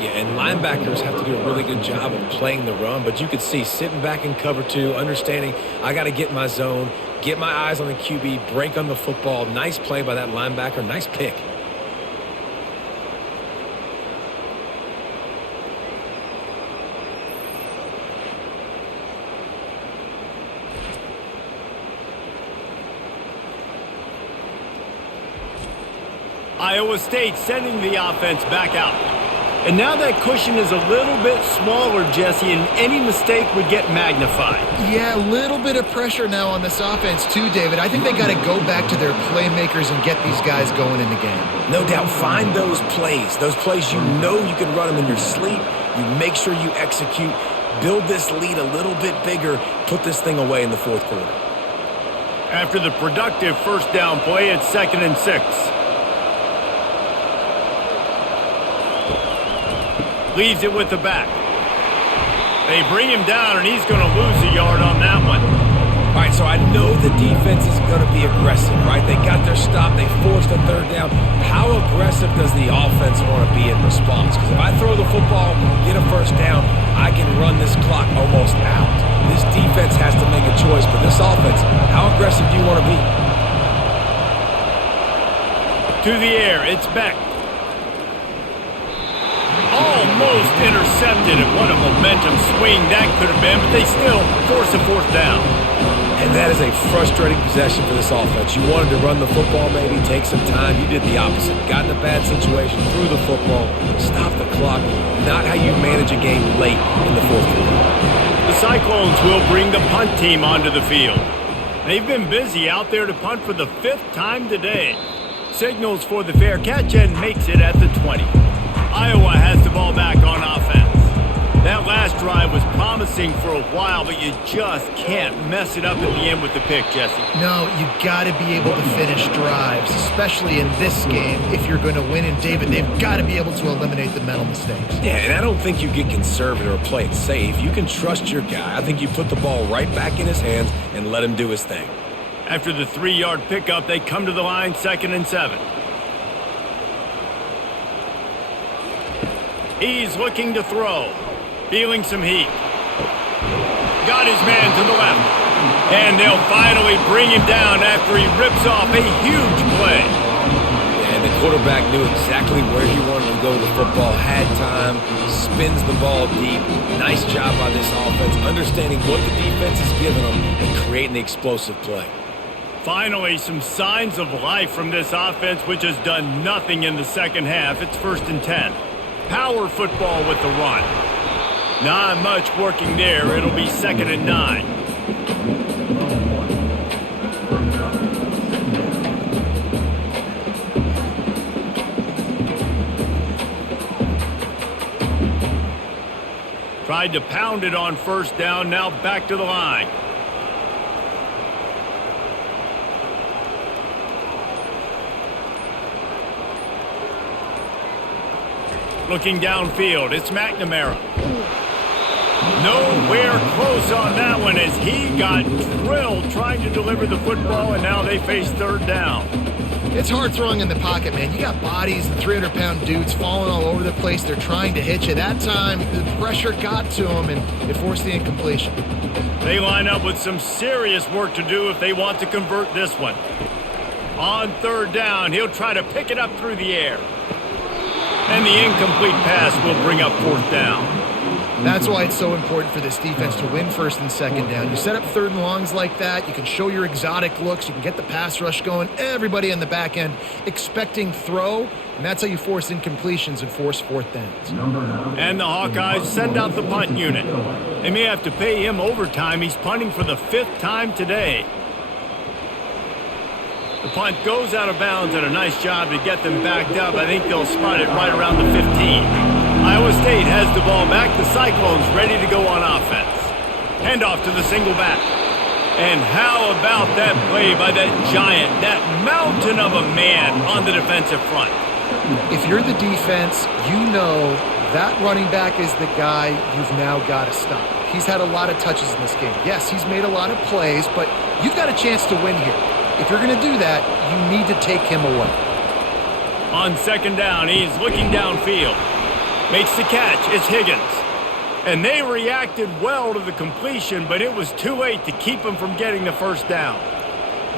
Yeah, and linebackers have to do a really good job of playing the run, but you could see sitting back in cover 2, understanding I got to get in my zone, get my eyes on the QB, break on the football. Nice play by that linebacker. Nice pick. Iowa State sending the offense back out. And now that cushion is a little bit smaller, Jesse, and any mistake would get magnified. Yeah, a little bit of pressure now on this offense too, David. I think they got to go back to their playmakers and get these guys going in the game. No doubt, find those plays you know you can run them in your sleep. You make sure you execute, build this lead a little bit bigger, put this thing away in the fourth quarter. After the productive first down play, it's 2nd and 6. Leaves it with the back. They bring him down, and he's going to lose a yard on that one. All right, so I know the defense is going to be aggressive, right? They got their stop. They forced a third down. How aggressive does the offense want to be in response? Because if I throw the football, get a first down, I can run this clock almost out. This defense has to make a choice, but this offense, how aggressive do you want to be? To the air, it's Beck. Almost intercepted, and what a momentum swing that could have been, but they still force a fourth down. And that is a frustrating possession for this offense. You wanted to run the football, maybe take some time. You did the opposite. Got in a bad situation, threw the football, stopped the clock. Not how you manage a game late in the fourth quarter. The Cyclones will bring the punt team onto the field. They've been busy out there to punt for the 5th time today. Signals for the fair catch and makes it at the 20. Iowa has the ball back on offense. That last drive was promising for a while, but you just can't mess it up at the end with the pick, Jesse. No, you got to be able to finish drives, especially in this game. If you're going to win, and David, they've got to be able to eliminate the mental mistakes. Yeah, and I don't think you get conservative or play it safe. You can trust your guy. I think you put the ball right back in his hands and let him do his thing. After the 3-yard pickup, they come to the line, 2nd and 7. He's looking to throw. Feeling some heat. Got his man to the left. And they'll finally bring him down after he rips off a huge play. And the quarterback knew exactly where he wanted to go with the football, had time, spins the ball deep. Nice job by this offense, understanding what the defense is giving them and creating the explosive play. Finally, some signs of life from this offense, which has done nothing in the second half. It's 1st and 10. Power football with the run. Not much working there. It'll be 2nd and 9. Tried to pound it on first down. Now back to the line. Looking downfield, it's McNamara. Nowhere close on that one as he got drilled trying to deliver the football, and now they face 3rd down. It's hard throwing in the pocket, man. You got bodies and 300-pound dudes falling all over the place. They're trying to hit you. That time, the pressure got to them, and it forced the incompletion. They line up with some serious work to do if they want to convert this one. On third down, he'll try to pick it up through the air. And the incomplete pass will bring up fourth down. That's why it's so important for this defense to win first and second down. You set up third and longs like that, you can show your exotic looks, you can get the pass rush going, everybody on the back end expecting throw, and that's how you force incompletions and force fourth downs. And the Hawkeyes send out the punt unit. They may have to pay him overtime. He's punting for the 5th time today. The punt goes out of bounds, and a nice job to get them backed up. I think they'll spot it right around the 15. Iowa State has the ball back. The Cyclones ready to go on offense. Handoff to the single back. And how about that play by that giant, that mountain of a man on the defensive front? If you're the defense, you know that running back is the guy you've now got to stop. He's had a lot of touches in this game. Yes, he's made a lot of plays, but you've got a chance to win here. If you're going to do that, you need to take him away. On second down, he's looking downfield. Makes the catch. It's Higgins. And they reacted well to the completion, but it was too late to keep them from getting the first down.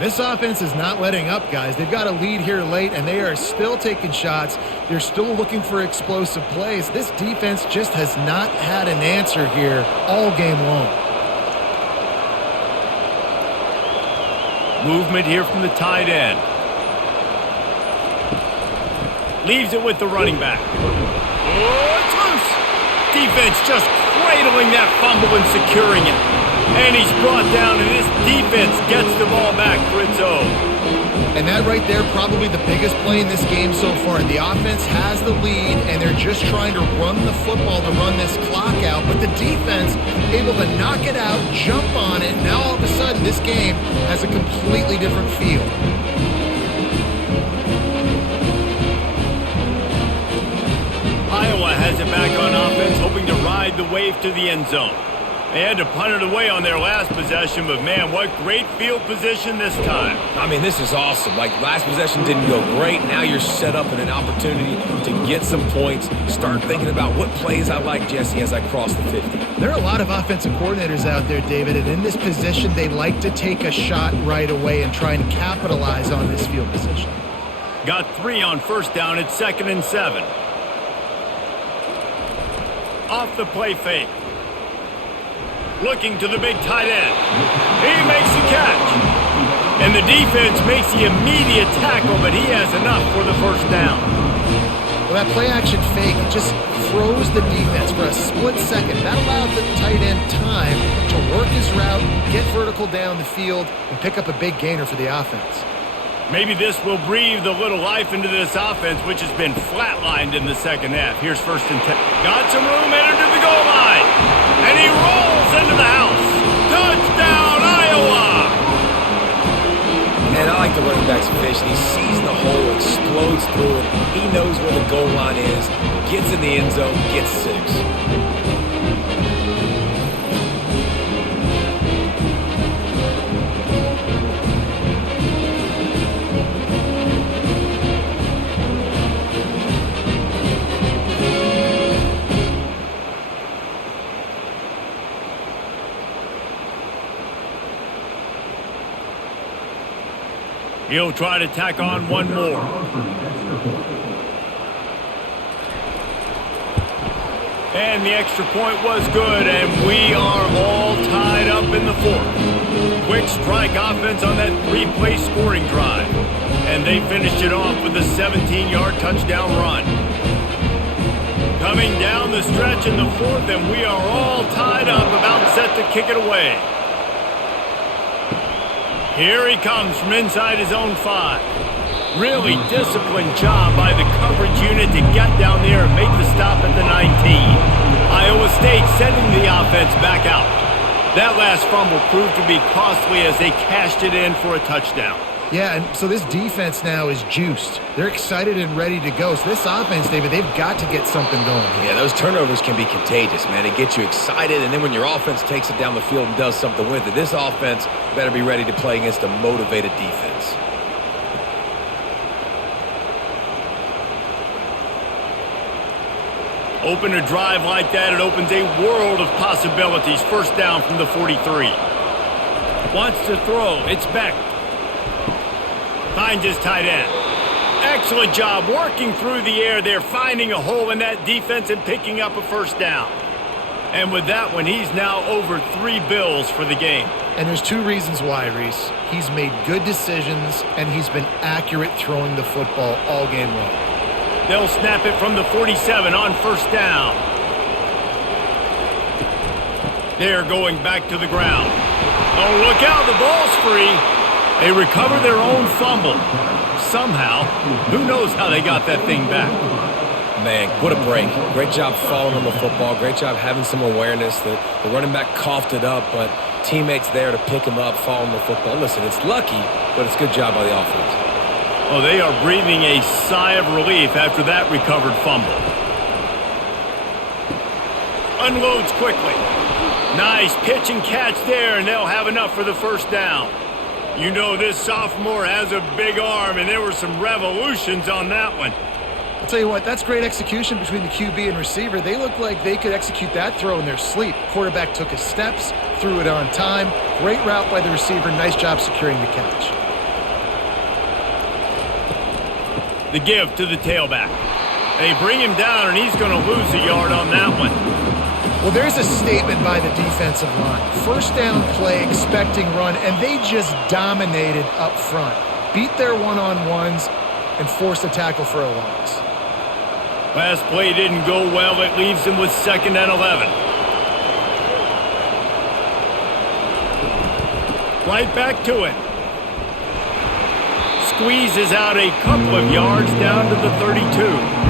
This offense is not letting up, guys. They've got a lead here late, and they are still taking shots. They're still looking for explosive plays. This defense just has not had an answer here all game long. Movement here from the tight end. Leaves it with the running back. Oh, it's loose. Defense just cradling that fumble and securing it. And he's brought down, and this defense gets the ball back for its own. And that right there, probably the biggest play in this game so far. The offense has the lead, and they're just trying to run the football to run this clock out. But the defense able to knock it out, jump on it. Now all of a sudden, this game has a completely different feel. Iowa has it back on offense, hoping to ride the wave to the end zone. They had to punt it away on their last possession, but man, what great field position this time. I mean, this is awesome. Like, last possession didn't go great. Now you're set up in an opportunity to get some points. Start thinking about what plays I like, Jesse, as I cross the 50. There are a lot of offensive coordinators out there, David, and in this position, they like to take a shot right away and try and capitalize on this field position. Got 3 on first down. It's 2nd and 7. Off the play fake. Looking to the big tight end. He makes the catch. And the defense makes the immediate tackle, but he has enough for the first down. Well, that play action fake, it just froze the defense for a split second. That allowed the tight end time to work his route, get vertical down the field, and pick up a big gainer for the offense. Maybe this will breathe a little life into this offense, which has been flatlined in the second half. Here's 1st and 10. Got some room, entered to the goal line. And he rolls into the house. Touchdown, Iowa! And I like the running back's vision. He sees the hole, explodes through it. He knows where the goal line is, gets in the end zone, gets 6. He'll try to tack on one more. And the extra point was good, and we are all tied up in the 4th. Quick strike offense on that 3-play scoring drive. And they finished it off with a 17-yard touchdown run. Coming down the stretch in the 4th, and we are all tied up, about set to kick it away. Here he comes from inside his own 5. Really disciplined job by the coverage unit to get down there and make the stop at the 19. Iowa State sending the offense back out. That last fumble proved to be costly as they cashed it in for a touchdown. Yeah, and so this defense now is juiced. They're excited and ready to go. So this offense, David, they've got to get something going. Yeah, those turnovers can be contagious, man. It gets you excited, and then when your offense takes it down the field and does something with it, this offense better be ready to play against a motivated defense. Open a drive like that, it opens a world of possibilities. First down from the 43. Wants to throw. It's Beck. Finds his tight end. Excellent job working through the air there, finding a hole in that defense and picking up a first down. And with that one, he's now over 3 bills for the game. And there's 2 reasons why, Reese. He's made good decisions, and he's been accurate throwing the football all game long. They'll snap it from the 47 on first down. They're going back to the ground. Oh, look out, the ball's free. They recover their own fumble. Somehow, who knows how they got that thing back. Man, what a break. Great job falling on the football. Great job having some awareness. The running back coughed it up, but teammates there to pick him up, fall on the football. Listen, it's lucky, but it's a good job by the offense. Oh, they are breathing a sigh of relief after that recovered fumble. Unloads quickly. Nice pitch and catch there, and they'll have enough for the first down. You know this sophomore has a big arm, and there were some revolutions on that one. I'll tell you what, that's great execution between the QB and receiver. They look like they could execute that throw in their sleep. Quarterback took his steps, threw it on time. Great route by the receiver. Nice job securing the catch. The give to the tailback. They bring him down, and he's going to lose a yard on that one. Well, there's a statement by the defensive line. First down play, expecting run, and they just dominated up front. Beat their one-on-ones and forced a tackle for a loss. Last play didn't go well. It leaves him with 2nd and 11. Right back to it. Squeezes out a couple of yards down to the 32.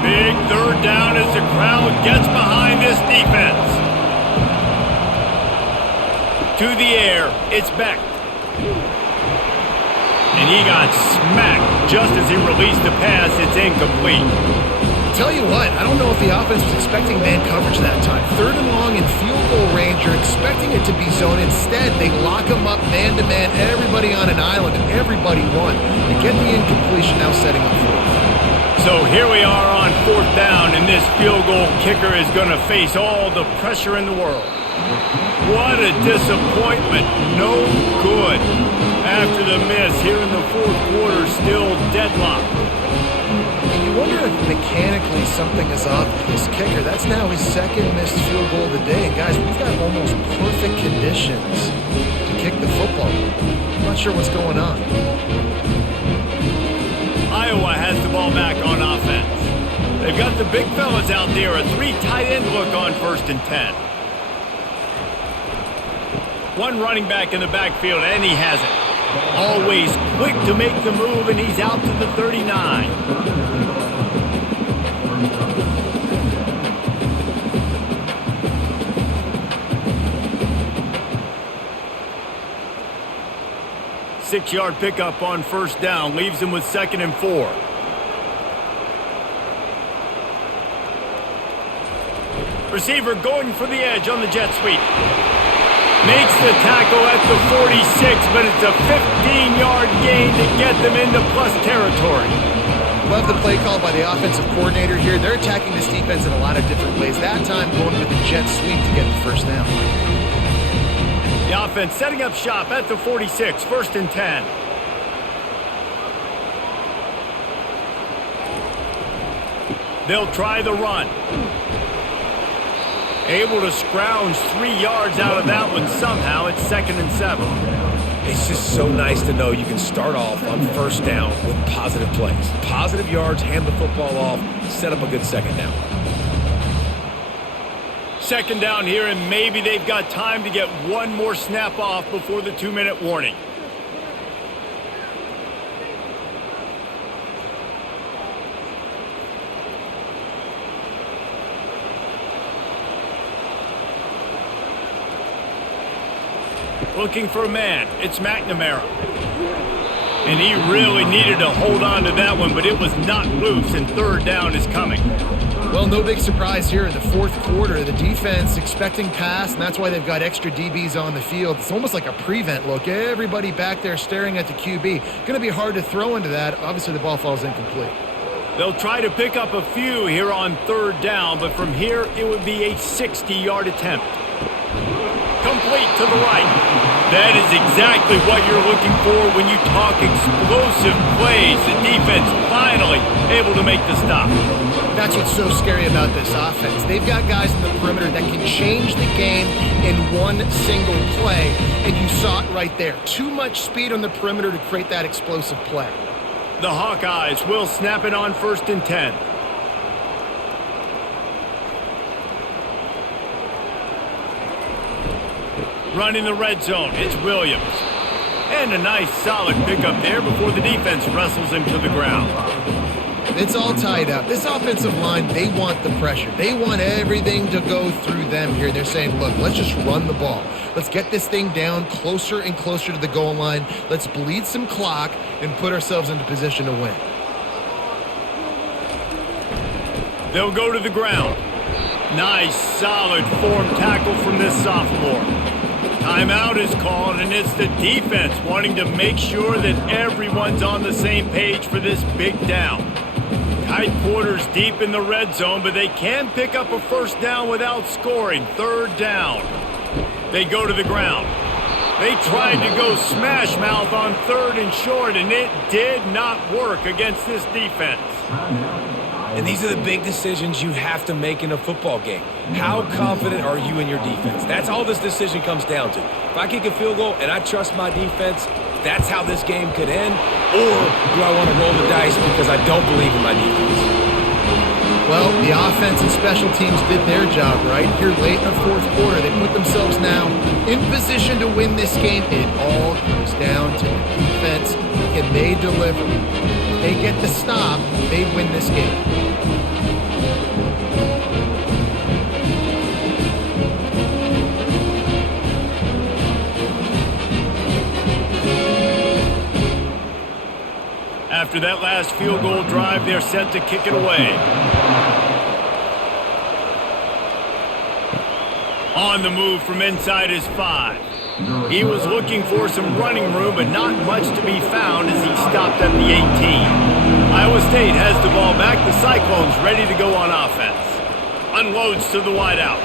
Big 3rd down as the crowd gets behind this defense. To the air, it's Beck. And he got smacked just as he released the pass. It's incomplete. Tell you what, I don't know if the offense was expecting man coverage that time. 3rd and long in field goal range, you're expecting it to be zone. Instead, they lock them up man-to-man, everybody on an island, and everybody won. They get the incompletion, now setting up 4th. So here we are on 4th down, and this field goal kicker is going to face all the pressure in the world. What a disappointment. No good. After the miss here in the 4th quarter, still deadlocked. And you wonder if mechanically something is off with this kicker. That's now his 2nd missed field goal of the day. And guys, we've got almost perfect conditions to kick the football. I'm not sure what's going on. Iowa has the ball back on offense. They've got the big fellas out there. A 3 tight end look on 1st and 10. One running back in the backfield, and he has it. Always quick to make the move, and he's out to the 39. Six-yard pickup on 1st down, leaves him with 2nd and 4. Receiver going for the edge on the jet sweep. Makes the tackle at the 46, but it's a 15-yard gain to get them into plus territory. Love the play call by the offensive coordinator here. They're attacking this defense in a lot of different ways. That time going with the jet sweep to get the 1st down. The offense setting up shop at the 46, 1st and 10. They'll try the run. Able to scrounge 3 yards out of that one somehow. It's 2nd and 7. It's just so nice to know you can start off on 1st down with positive plays. Positive yards, hand the football off, set up a good 2nd down. 2nd down here, and maybe they've got time to get one more snap off before the 2-minute warning. Looking for a man. It's McNamara. And he really needed to hold on to that one, but it was not loose, and 3rd down is coming. Well, no big surprise here in the 4th quarter. The defense expecting pass, and that's why they've got extra DBs on the field. It's almost like a prevent look. Everybody back there staring at the QB. Going to be hard to throw into that. Obviously, the ball falls incomplete. They'll try to pick up a few here on third down, but from here it would be a 60-yard attempt. Complete to the right. That is exactly what you're looking for when you talk explosive plays. The defense finally able to make the stop. That's what's so scary about this offense. They've got guys in the perimeter that can change the game in one single play, and you saw it right there. Too much speed on the perimeter to create that explosive play. The Hawkeyes will snap it on 1st and 10. Running the red zone, it's Williams. And a nice solid pickup there before the defense wrestles him to the ground. It's all tied up. This offensive line, they want the pressure. They want everything to go through them here. They're saying, look, let's just run the ball. Let's get this thing down closer and closer to the goal line. Let's bleed some clock and put ourselves into position to win. They'll go to the ground. Nice, solid form tackle from this sophomore. Timeout is called, and it's the defense wanting to make sure that everyone's on the same page for this big down. Tight quarters deep in the red zone, but they can pick up a first down without scoring. 3rd down. They go to the ground. They tried to go smash mouth on 3rd and short, and it did not work against this defense. And these are the big decisions you have to make in a football game. How confident are you in your defense? That's all this decision comes down to. If I kick a field goal and I trust my defense, that's how this game could end. Or do I want to roll the dice because I don't believe in my defense? Well, the offense and special teams did their job right here late in the 4th quarter. They put themselves now in position to win this game. It all comes down to the defense. Can they deliver? If they get the stop, they win this game. After that last field goal drive, they're set to kick it away. On the move from inside his 5. He was looking for some running room, but not much to be found as he stopped at the 18. Iowa State has the ball back. The Cyclones ready to go on offense. Unloads to the wideout.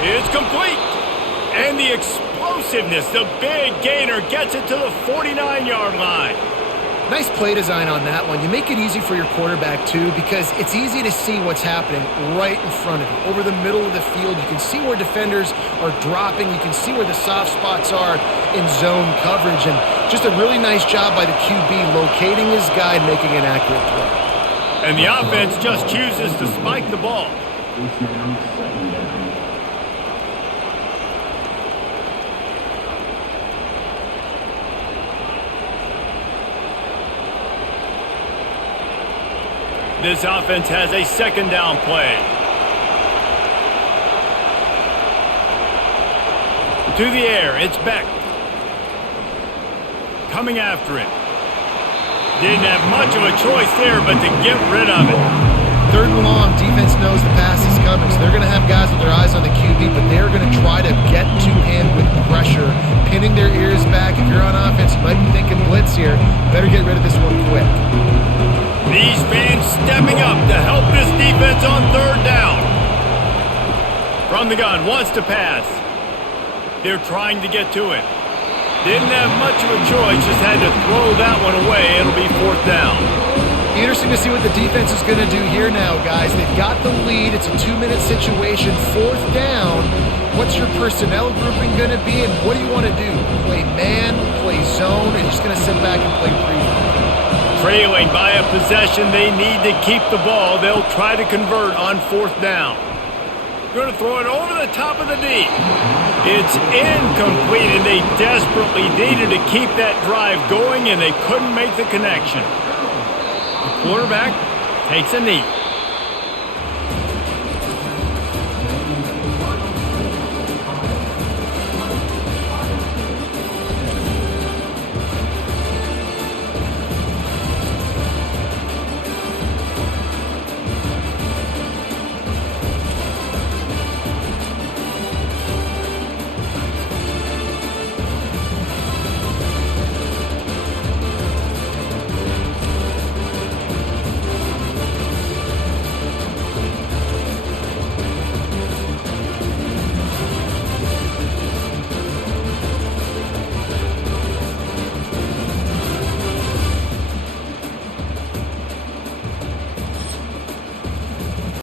It's complete. And the explosiveness, the big gainer gets it to the 49-yard line. Nice play design on that one. You make it easy for your quarterback, too, because it's easy to see what's happening right in front of you. Over the middle of the field, you can see where defenders are dropping. You can see where the soft spots are in zone coverage. And just a really nice job by the QB locating his guy and making an accurate throw. And the offense just chooses to spike the ball. This offense has a 2nd down play. To the air, it's Beck. Coming after it. Didn't have much of a choice there, but to get rid of it. 3rd and long, defense knows the pass is coming, so they're going to have guys with their eyes on the QB, but they're going to try to get to him with pressure, pinning their ears back. If you're on offense, you might be thinking blitz here. Better get rid of this one quick. These fans stepping up to help this defense on 3rd down. From the gun, wants to pass. They're trying to get to it. Didn't have much of a choice, just had to throw that one away. It'll be 4th down. Interesting to see what the defense is going to do here now, guys. They've got the lead. It's a 2-minute situation. 4th down. What's your personnel grouping going to be, and what do you want to do? Play man, play zone, or you're just going to sit back and play preview? Trailing by a possession, they need to keep the ball. They'll try to convert on 4th down. Going to throw it over the top of the D. It's incomplete, and they desperately needed to keep that drive going, and they couldn't make the connection. The quarterback takes a knee.